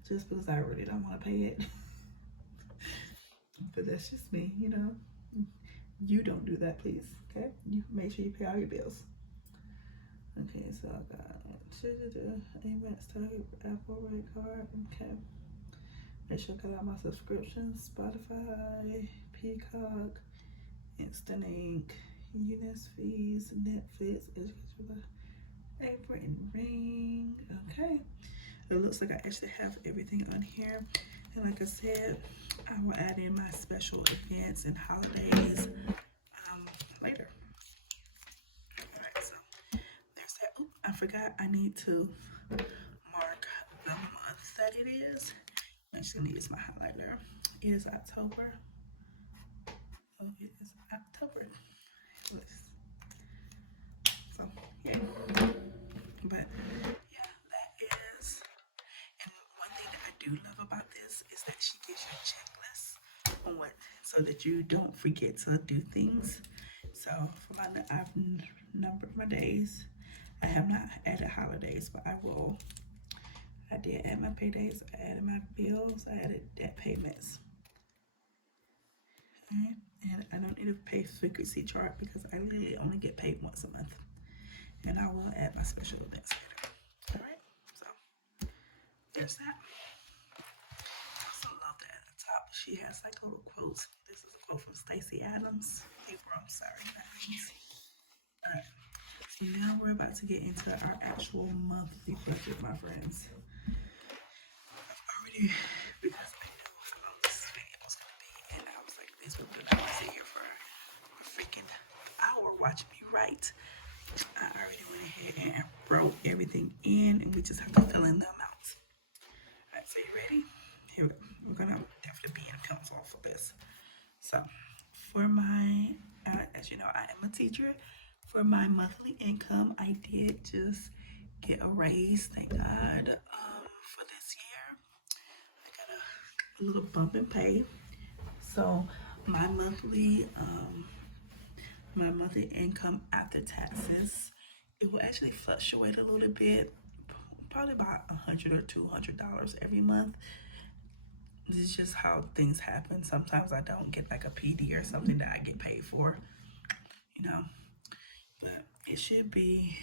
just because I really don't want to pay it. But that's just me, you know. You don't do that, please. Okay, you make sure you pay all your bills. Okay, so I got Amex, Target, Apple, Red Card. Okay, make sure I got all my subscriptions: Spotify, Peacock, Instant Ink, Eunice fees, Netflix, Education, Apron, and Ring. Okay, it looks like I actually have everything on here. And like I said, I will add in my special events and holidays later. All right, so there's that. Oh, I forgot I need to mark the month that it is. I'm just gonna use my highlighter. It is October. Oh, it is October. So yeah, but yeah, that is. And one thing that I do love about this is that she gives you a checklist on what, so that you don't forget to do things. So for I've numbered my days. I have not added holidays, but I will. I did add my paydays, I added my bills, I added debt payments. Alright, and I don't need a pay frequency chart because I literally only get paid once a month. And I will add my special events later. Alright, so there's that. I also love that at the top she has like little quotes. This is a quote from Stacey Adams. April, I'm sorry, that means. Alright, so now we're about to get into our actual monthly budget, my friends. I've already, because I know how long this video was going to be, and I was like, these people are not going to sit here for a freaking hour watching me write. I already went ahead and wrote everything in, and we just have to fill in the amounts. All right, so you ready? Here we go. We're going to definitely be in pencil for this. So for my, as you know, I am a teacher. For my monthly income, I did just get a raise, thank God. For this year, I got a little bump in pay. So my monthly income after taxes, it will actually fluctuate a little bit, probably about $100 or $200 every month. This is just how things happen. Sometimes I don't get like a PD or something that I get paid for, you know. But it should be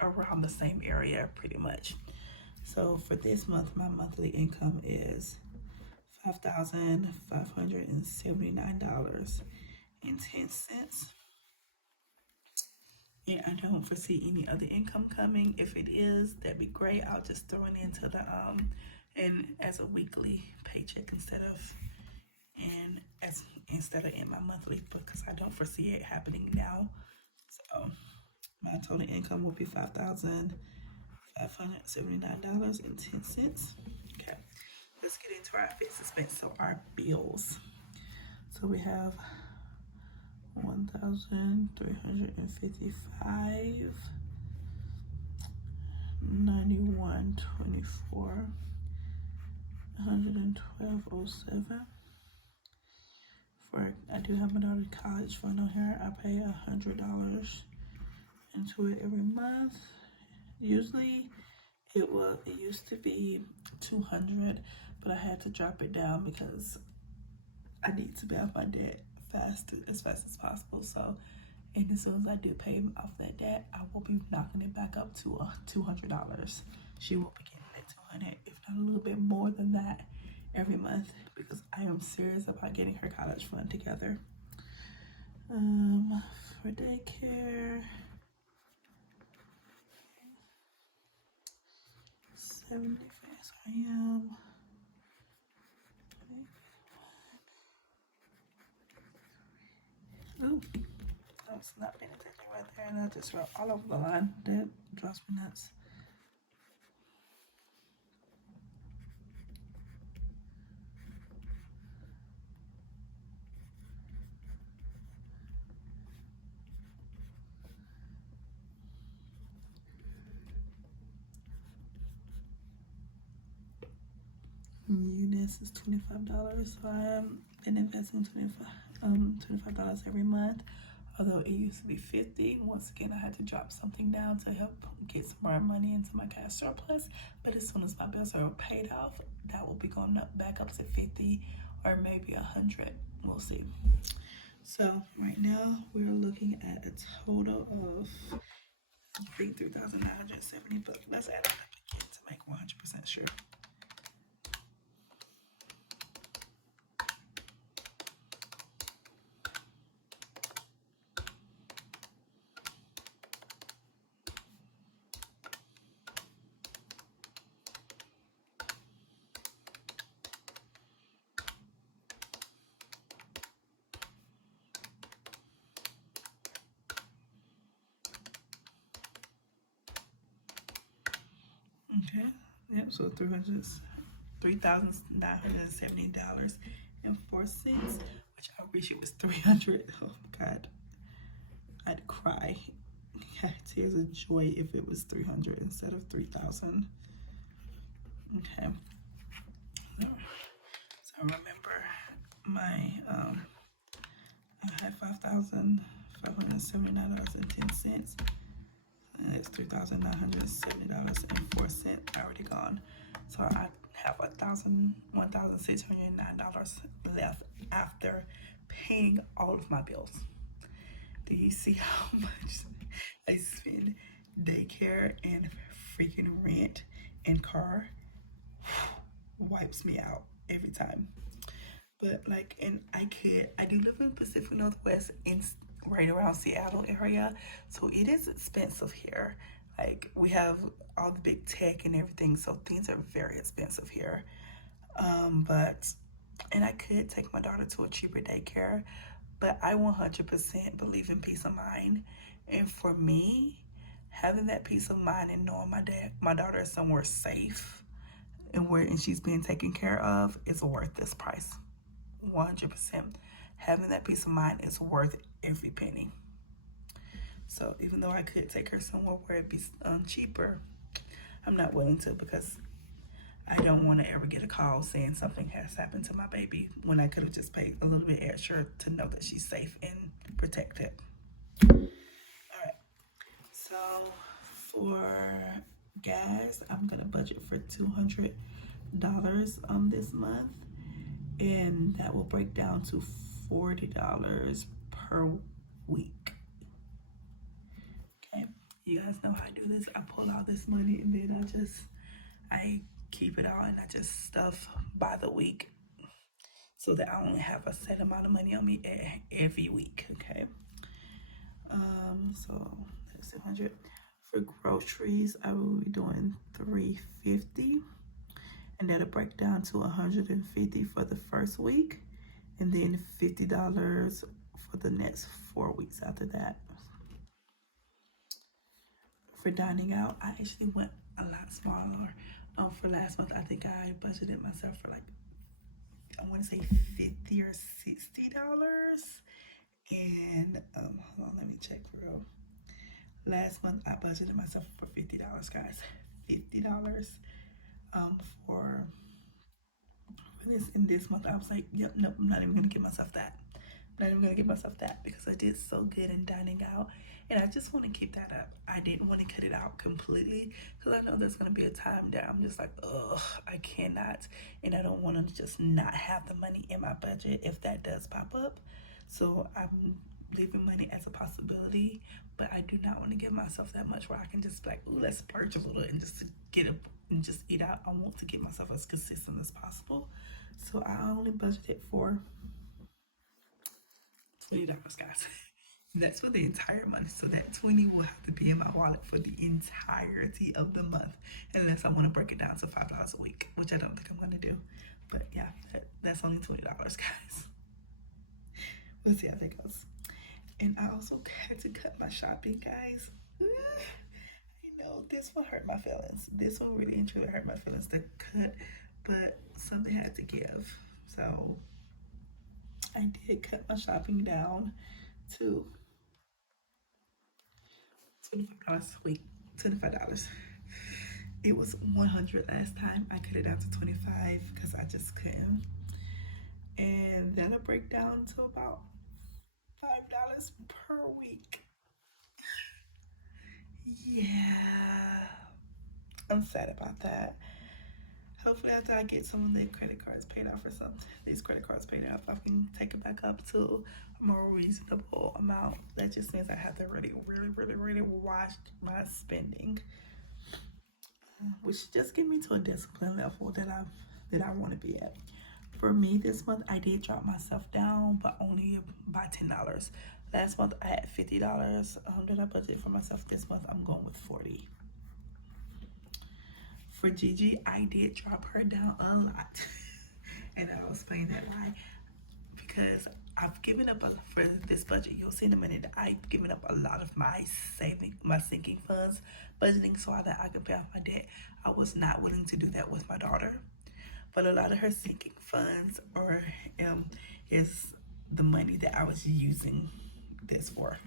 around the same area pretty much. So for this month, my monthly income is $5,579.10. And I don't foresee any other income coming. If it is, that'd be great. I'll just throw it into the and as a weekly paycheck instead of in my monthly, because I don't foresee it happening now. So my total income will be $5,579.10. Okay, let's get into our fixed expense. So our bills. So we have 1,355, 91.24, 112.07. I do have my daughter's college fund on here. I pay $100 into it every month. Usually it used to be 200, but I had to drop it down because I need to pay off my debt as fast as possible. So, and as soon as I do pay off that debt, I will be knocking it back up to $200. She will be getting that 200, if not a little bit more than that, every month, because I am serious about getting her college fund together. For daycare, 70 fast I am. Ooh, I was not paying attention right there, and I just wrote all over the line. That drives me nuts. This is $25, so I'm been investing $25 every month. Although it used to be $50. Once again, I had to drop something down to help get some more money into my cash surplus. But as soon as my bills are paid off, that will be going back up to $50 or maybe $100. We'll see. So right now we're looking at a total of $3,970. But let's add it up again to make 100% sure. Okay, yep, so $3,970.04, which I wish it was 300. Oh God, I'd cry. Tears of joy if it was 300 instead of 3,000. Okay, so remember my I had $5,579.10. And it's $3,970.04 already gone. So I have $1,609 left after paying all of my bills. Do you see how much I spend? Daycare and freaking rent and car wipes me out every time. But like, and I do live in Pacific Northwest in right around Seattle area, so it is expensive here. Like, we have all the big tech and everything, so things are very expensive here. And I could take my daughter to a cheaper daycare, but I 100% believe in peace of mind. And for me, having that peace of mind and knowing my daughter is somewhere safe and she's being taken care of is worth this price. 100%. Having that peace of mind is worth every penny. So even though I could take her somewhere where it'd be cheaper, I'm not willing to, because I don't want to ever get a call saying something has happened to my baby when I could have just paid a little bit extra to know that she's safe and protected. All right. So for gas, I'm gonna budget for $200 this month, and that will break down to $40 per week. Okay, You guys know how I do this. I pull out this money and then I keep it all and I just stuff by the week so that I only have a set amount of money on me every week. Okay. So that's 200. For groceries, I will be doing $350, and that'll break down to $150 for the first week, and then $50 for the next 4 weeks after that. For dining out, I actually went a lot smaller. For last month, I think I budgeted myself for like, I want to say $50 or $60. And hold on, let me check real. Last month I budgeted myself for $50, guys. $50 for this. And this month I was like, yep, nope, I'm not even gonna give myself that. I'm not even gonna give myself that because I did so good in dining out, and I just want to keep that up. I didn't want to cut it out completely because I know there's gonna be a time that I'm just like, ugh, I cannot, and I don't want to just not have the money in my budget if that does pop up. So I'm leaving money as a possibility, but I do not want to give myself that much where I can just be like, ooh, let's splurge a little and just get up and just eat out. I want to get myself as consistent as possible. So I only budgeted for $20, guys. That's for the entire month. So that 20 will have to be in my wallet for the entirety of the month, unless I want to break it down to $5 a week, which I don't think I'm gonna do. But yeah, that's only $20, guys. We'll see how that goes. And I also had to cut my shopping, guys. I know this one hurt my feelings. This one really and truly hurt my feelings to cut, but something had to give. So I did cut my shopping down to $25 a week. $25. It was $100 last time. I cut it down to $25 because I just couldn't. And that'll break down to about $5 per week. Yeah, I'm sad about that. Hopefully after I get some of the credit cards paid off or something, these credit cards paid off, I can take it back up to a more reasonable amount. That just means I have to really watch my spending, which just get me to a discipline level that I want to be at. For me this month, I did drop myself down, but only by $10. Last month I had $50 that I budgeted for myself. This month I'm going with $40. For Gigi, I did drop her down a lot. And I'll explain that why. Because I've given up for this budget. You'll see in a minute, I've given up a lot of my sinking funds budgeting so that I can pay off my debt. I was not willing to do that with my daughter. But a lot of her sinking funds is the money that I was using this for.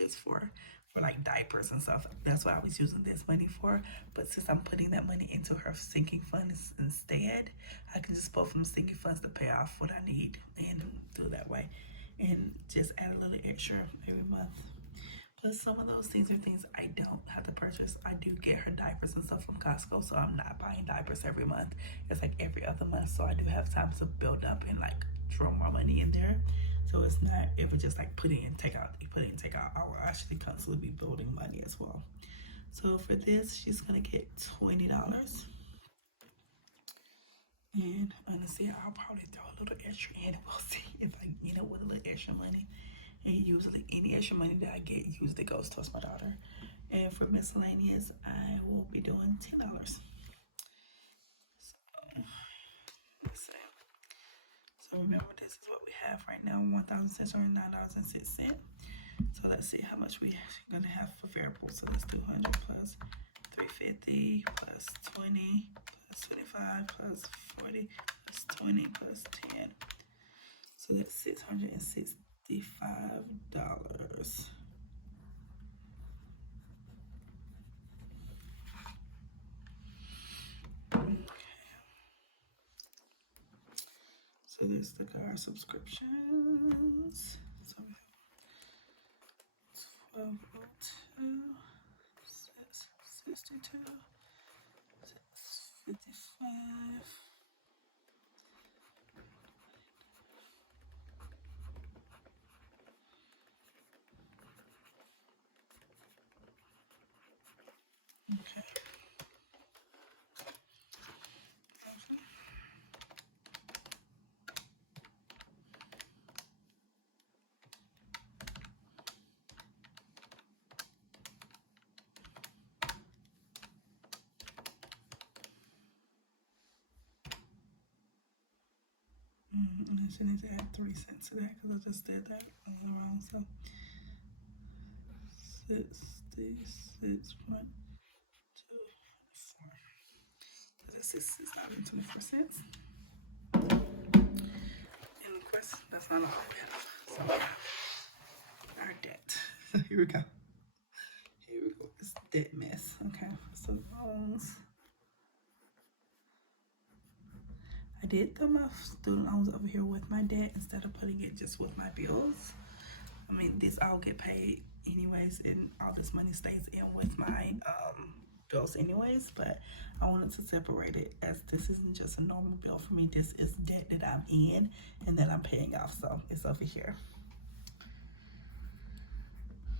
It's for like diapers and stuff. That's what I was using this money for. But since I'm putting that money into her sinking funds instead, I can just pull from sinking funds to pay off what I need and do it that way. And just add a little extra every month. Plus, some of those things are things I don't have to purchase. I do get her diapers and stuff from Costco, so I'm not buying diapers every month. It's like every other month, so I do have time to build up and like throw more money in there. So it's not ever just like put in, take out, put in, take out. I will actually constantly be building money as well. So for this, she's gonna get $20. And honestly, I'll probably throw a little extra in. We'll see if I get it with a little extra money. And usually any extra money that I get usually goes towards my daughter. And for miscellaneous, I will be doing $10. So let's see. So remember, this is what we have right now, $1,609.06. So let's see how much we're gonna have for variables. So let's do 100 plus 350 plus 20 plus 25 plus 40 plus 20 plus 10. So that's $665. Okay. So there's the car subscriptions. So we have 1202, 662, 655. I should need to add 3 cents to that because I just did that all around. So 66.24. So this is $6.24. And of course, that's not all we have. So we have our debt. So here we go. Here we go. It's debt mess. Okay. So loans. I did throw my student loans over here with my debt instead of putting it just with my bills. I mean, these all get paid anyways, and all this money stays in with my bills anyways, but I wanted to separate it as this isn't just a normal bill for me. This is debt that I'm in and that I'm paying off, so it's over here.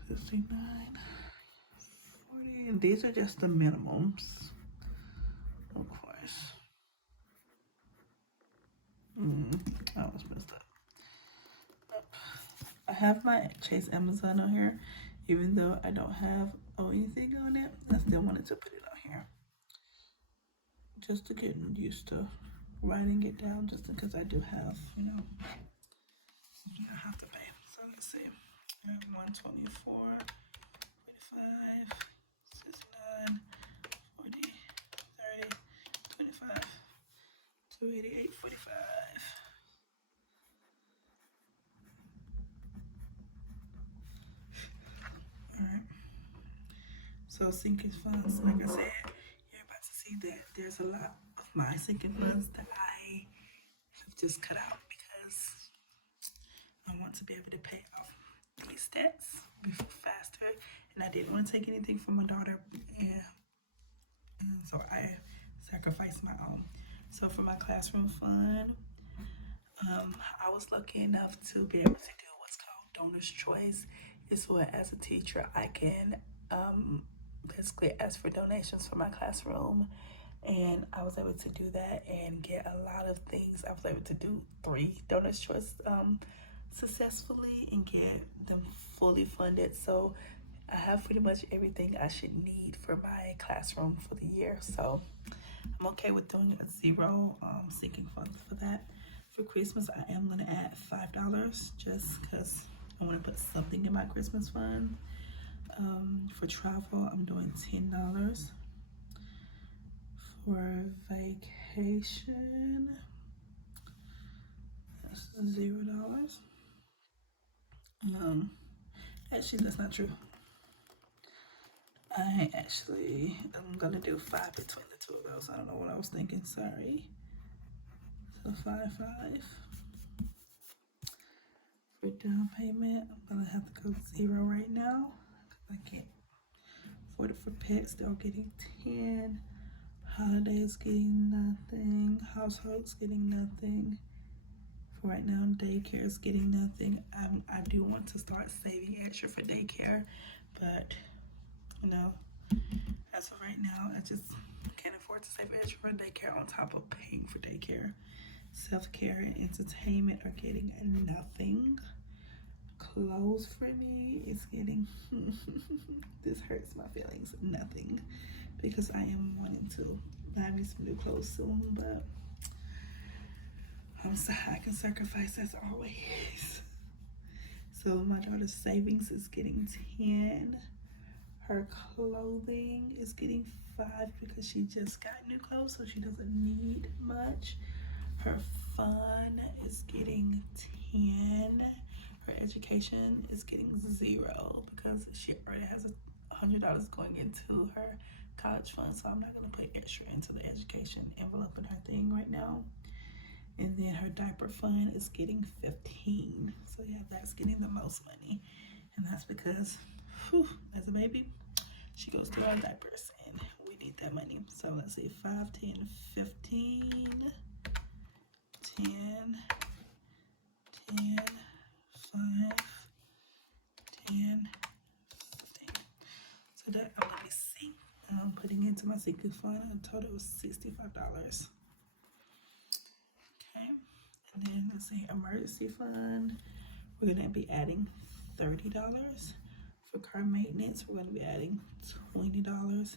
59, 40, and these are just the minimums, of course. I was messed up. I have my Chase Amazon on here, even though I don't have anything on it. I still wanted to put it on here, just to get used to writing it down, just because I do have, you know, something I have to pay. So let's see, 124, 45, 69, 40, 30, 25, 288, 45. Alright. So sinking funds, like I said, you're about to see that there's a lot of my sinking funds that I have just cut out because I want to be able to pay off these debts faster, and I didn't want to take anything from my daughter, and so I sacrificed my own. So for my classroom fund, I was lucky enough to be able to do what's called donor's choice. It's where, as a teacher, I can basically ask for donations for my classroom, and I was able to do that and get a lot of things. I was able to do 3 donor's choice successfully and get them fully funded. So I have pretty much everything I should need for my classroom for the year. So I'm okay with doing a 0 sinking funds for that. For Christmas, I am going to add $5 just because I want to put something in my Christmas fund. For travel, I'm doing $10. For vacation, that's $0. Actually, that's not true. I'm gonna do 5 between the 2 of those. I don't know what I was thinking, sorry. So 5. For down payment, I'm gonna have to go 0 right now. I can't afford it. For pets, they're getting 10. Holidays getting nothing. Households getting nothing. For right now, daycare is getting nothing. I do want to start saving extra for daycare, but you know, as of right now, I just can't afford to save extra for daycare on top of paying for daycare. Self-care and entertainment are getting nothing. Clothes for me is getting this hurts my feelings, nothing, because I am wanting to buy me some new clothes soon, but I'm sorry, I can sacrifice as always. So my daughter's savings is getting 10. Her clothing is getting 5 because she just got new clothes, so she doesn't need much. Her fun is getting 10. Her education is getting 0 because she already has $100 going into her college fund, so I'm not going to put extra into the education envelope in her thing right now. And then her diaper fund is getting 15. So yeah, that's getting the most money, and that's because as a baby, she goes through our diapers and we need that money. So let's see, 5, 10, 15, 10, 10, 5, 10, 15. So that I'm gonna be putting into my sinking fund a total of $65. Okay, and then let's see, emergency fund, we're gonna be adding $30. For car maintenance, we're gonna be adding $20.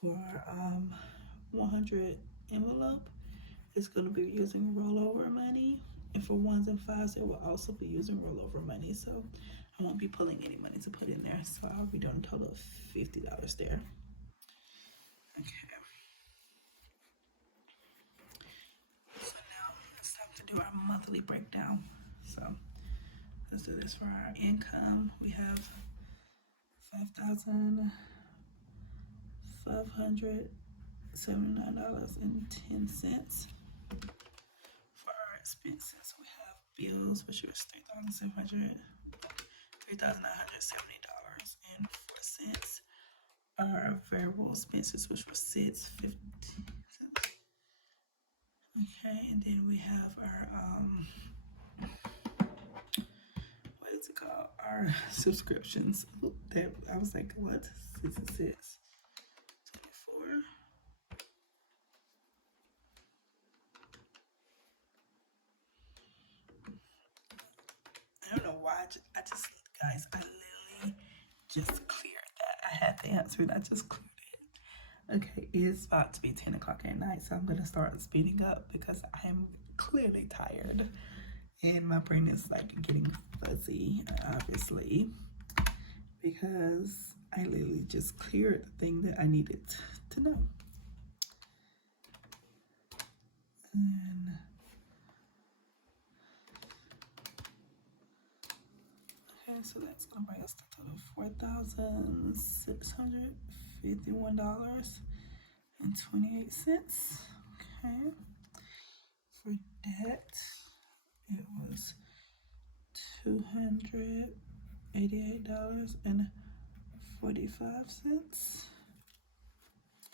For 100 envelope, it's gonna be using rollover money. And for ones and fives, it will also be using rollover money. So I won't be pulling any money to put in there. So I'll be doing a total of $50 there. Okay. So now it's time to do our monthly breakdown. So let's do this for our income. We have $5,579.10. For our expenses, we have bills, which was $3,970.04. Our variable expenses, which were $6.50. Okay, and then we have our what is it called? Our subscriptions. That I was like, what? 66, 24. I don't know why. I just guys, I literally just cleared that. I had the answer and I just cleared it. Okay, it's about to be 10 o'clock at night, so I'm gonna start speeding up because I am clearly tired and my brain is like getting fuzzy, obviously, because I literally just cleared the thing that I needed to know. And okay, so that's gonna bring us to a total of $4,651.28. Okay. For debt, it was $288.45.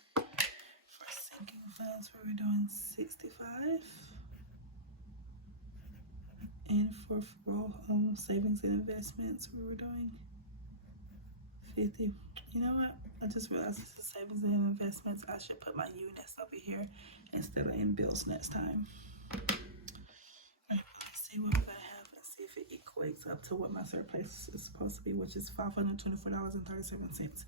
For sinking funds, we were doing 65. And for savings and investments, we were doing 50. You know what? I just realized this is savings and investments. I should put my units over here instead of in bills next time. Alright, let's see what we're gonna have and see if it equates up to what my surplus is supposed to be, which is $524.37.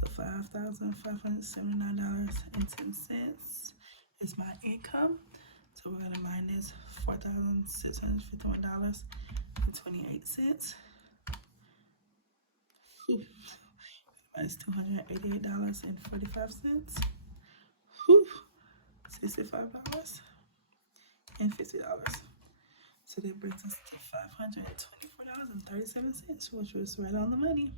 So $5,579.10 is my income. So we're gonna minus $4,651.28. Minus $288.45. $65 and $50. So that brings us to $524.37, which was right on the money.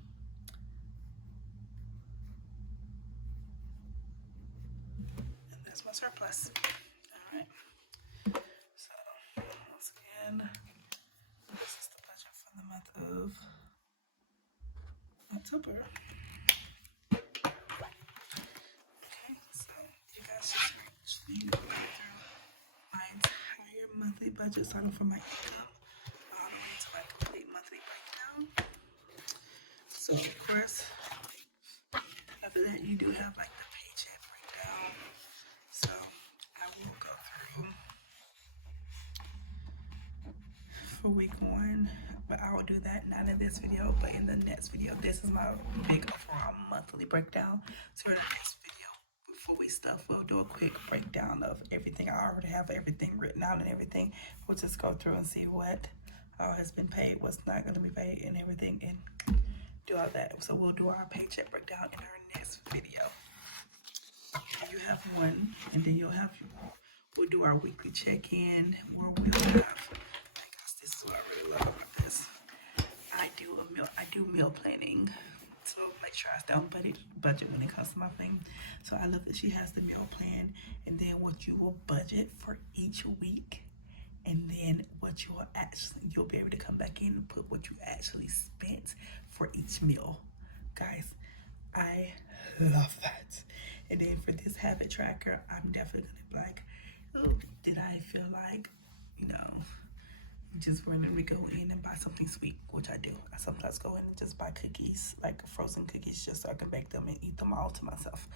And that's my surplus. All right. So once again, this is the budget for the month of October. Okay, so you guys should go through my entire monthly budget, starting from my income all the way to my complete monthly breakdown. So of course, after that you do have like the paycheck breakdown. So I will go through for week 1, but I will do that not in this video, but in the next video. This is my big overall monthly breakdown. So in the next video, before we stuff, we'll do a quick breakdown of everything. I already have everything written out and everything. We'll just go through and see what all has been paid, what's not going to be paid, and everything, and do all that. So we'll do our paycheck breakdown in our next video. You have one, and then we'll do our weekly check-in where we'll have, this is what I really love about this. I do meal planning, so make sure I stay on budget when it comes to my thing. So I love that she has the meal plan, and then what you will budget for each week, and then what you'll be able to come back in and put what you actually spent for each meal. Guys, I love that. And then for this habit tracker, I'm definitely gonna be like, oh, did I feel like, just randomly go in and buy something sweet, which I do. I sometimes go in and just buy cookies, like frozen cookies, just so I can bake them and eat them all to myself.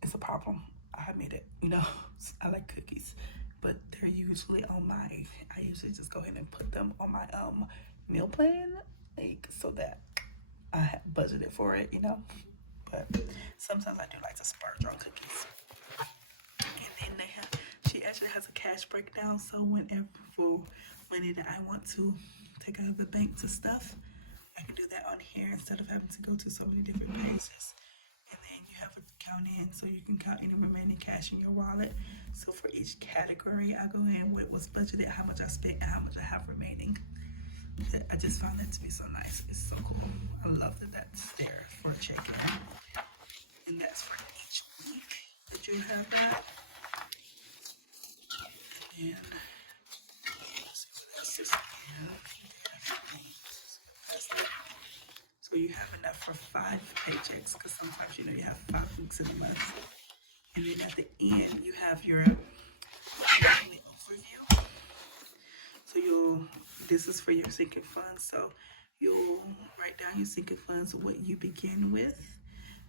It's a problem. I admit it. I like cookies, but they're usually I usually just go ahead and put them on my meal plan, like, so that I have budgeted for it, But sometimes I do like to splurge on cookies. And then she she actually has a cash breakdown, so whenever for money that I want to take out of the bank to stuff, I can do that on here instead of having to go to so many different pages. And then you have a count in, so you can count any remaining cash in your wallet. So for each category, I go in with what's budgeted, how much I spent, and how much I have remaining. I just found that to be so nice. It's so cool. I love that that's there for a check-in. And that's for each week that you have that. And let's see what else is in. So you have enough for 5 paychecks, because sometimes you have 5 weeks in a month. And then at the end you have your monthly overview. So this is for your sinking funds. So you'll write down your sinking funds, what you begin with.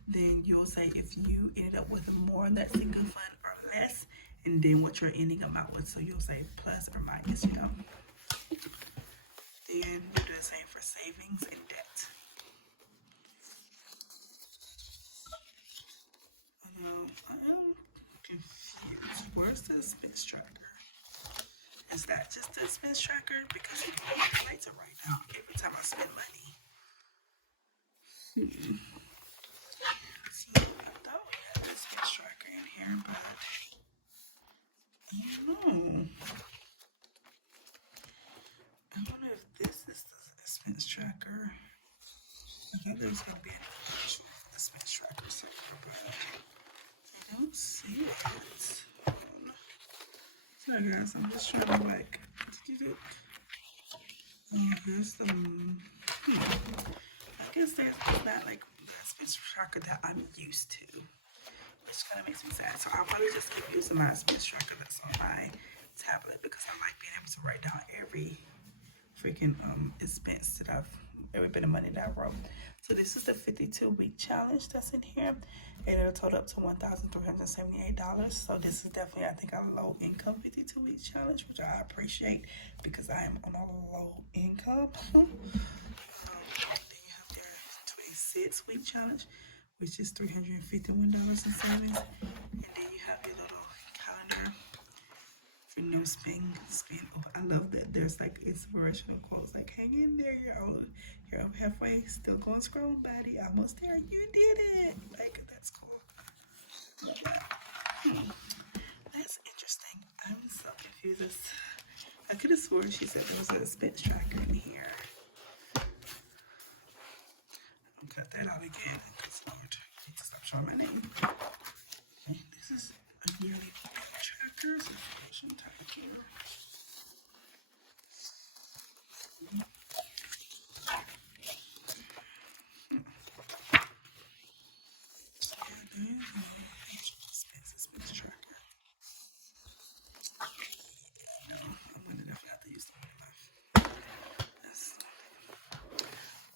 Then you'll say if you ended up with more in that sinking fund or less, and then what you're ending amount with. So you'll say plus or minus, Then you do the same for savings and debt. I am confused. Where's the expense tracker? Is that just the expense tracker? Because it calculates it right now every time I spend money. So I thought we had the expense tracker in here, but I don't know. I wonder if this is the expense tracker. I thought there was going to be an actual expense tracker somewhere, but I don't see it. Sorry guys, I'm just trying to here's the, I guess there's not like the expense tracker that I'm used to, which kind of makes me sad. So I'll probably just keep using my expense tracker that's on my tablet, because I like being able to write down every freaking expense that every bit of money that I wrote. So this is the 52-week challenge that's in here, and it'll total up to $1,378. So this is definitely, I think, a low income 52-week challenge, which I appreciate because I am on a low income. Then you have their 26-week challenge, which is $351 in savings, and then you have your little calendar for no spin. Oh, I love that there's like inspirational quotes like, hang in there, you're over halfway, still going strong, buddy, almost there, you did it. Like, that's cool. Love that. That's interesting. I'm so confused. I could have sworn she said there was an expense tracker in here. I'll cut that out again because Lord, I need to stop showing my name. Okay, this is a yearly tracker. So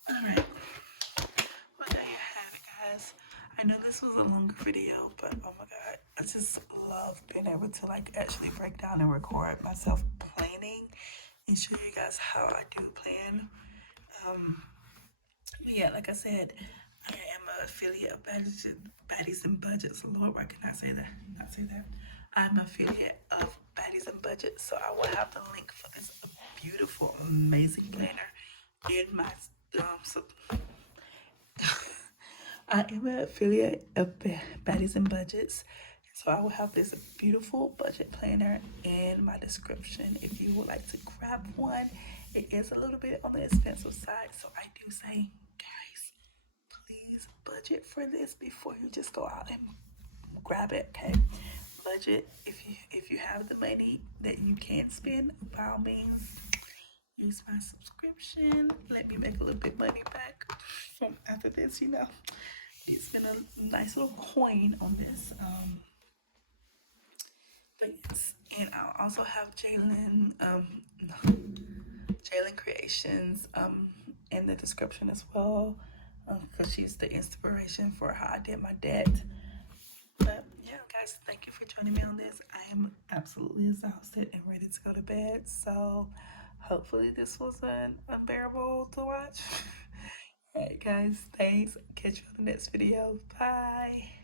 alright, well there you have it guys. I know this was a longer video, but oh my god, I just love being able to like actually break down and record myself planning and show you guys how I do plan. But yeah, like I said, I am an affiliate of Baddies and Budgets. Lord, why can I say that? Not say that. I'm an affiliate of Baddies and Budgets, so I will have the link for this beautiful, amazing planner in my I am an affiliate of Baddies and Budgets, so I will have this beautiful budget planner in my description if you would like to grab one. It is a little bit on the expensive side, so I do say, guys, please budget for this before you just go out and grab it, okay? Budget. If you have the money that you can spend, by all means, use my subscription. Let me make a little bit of money back from after this, It's been a nice little coin on this. But yes, and I'll also have Jalen Creations in the description as well, because she's the inspiration for how I did my debt. But yeah, guys, thank you for joining me on this. I am absolutely exhausted and ready to go to bed. So hopefully this wasn't unbearable to watch. All right, guys, thanks. Catch you on the next video. Bye.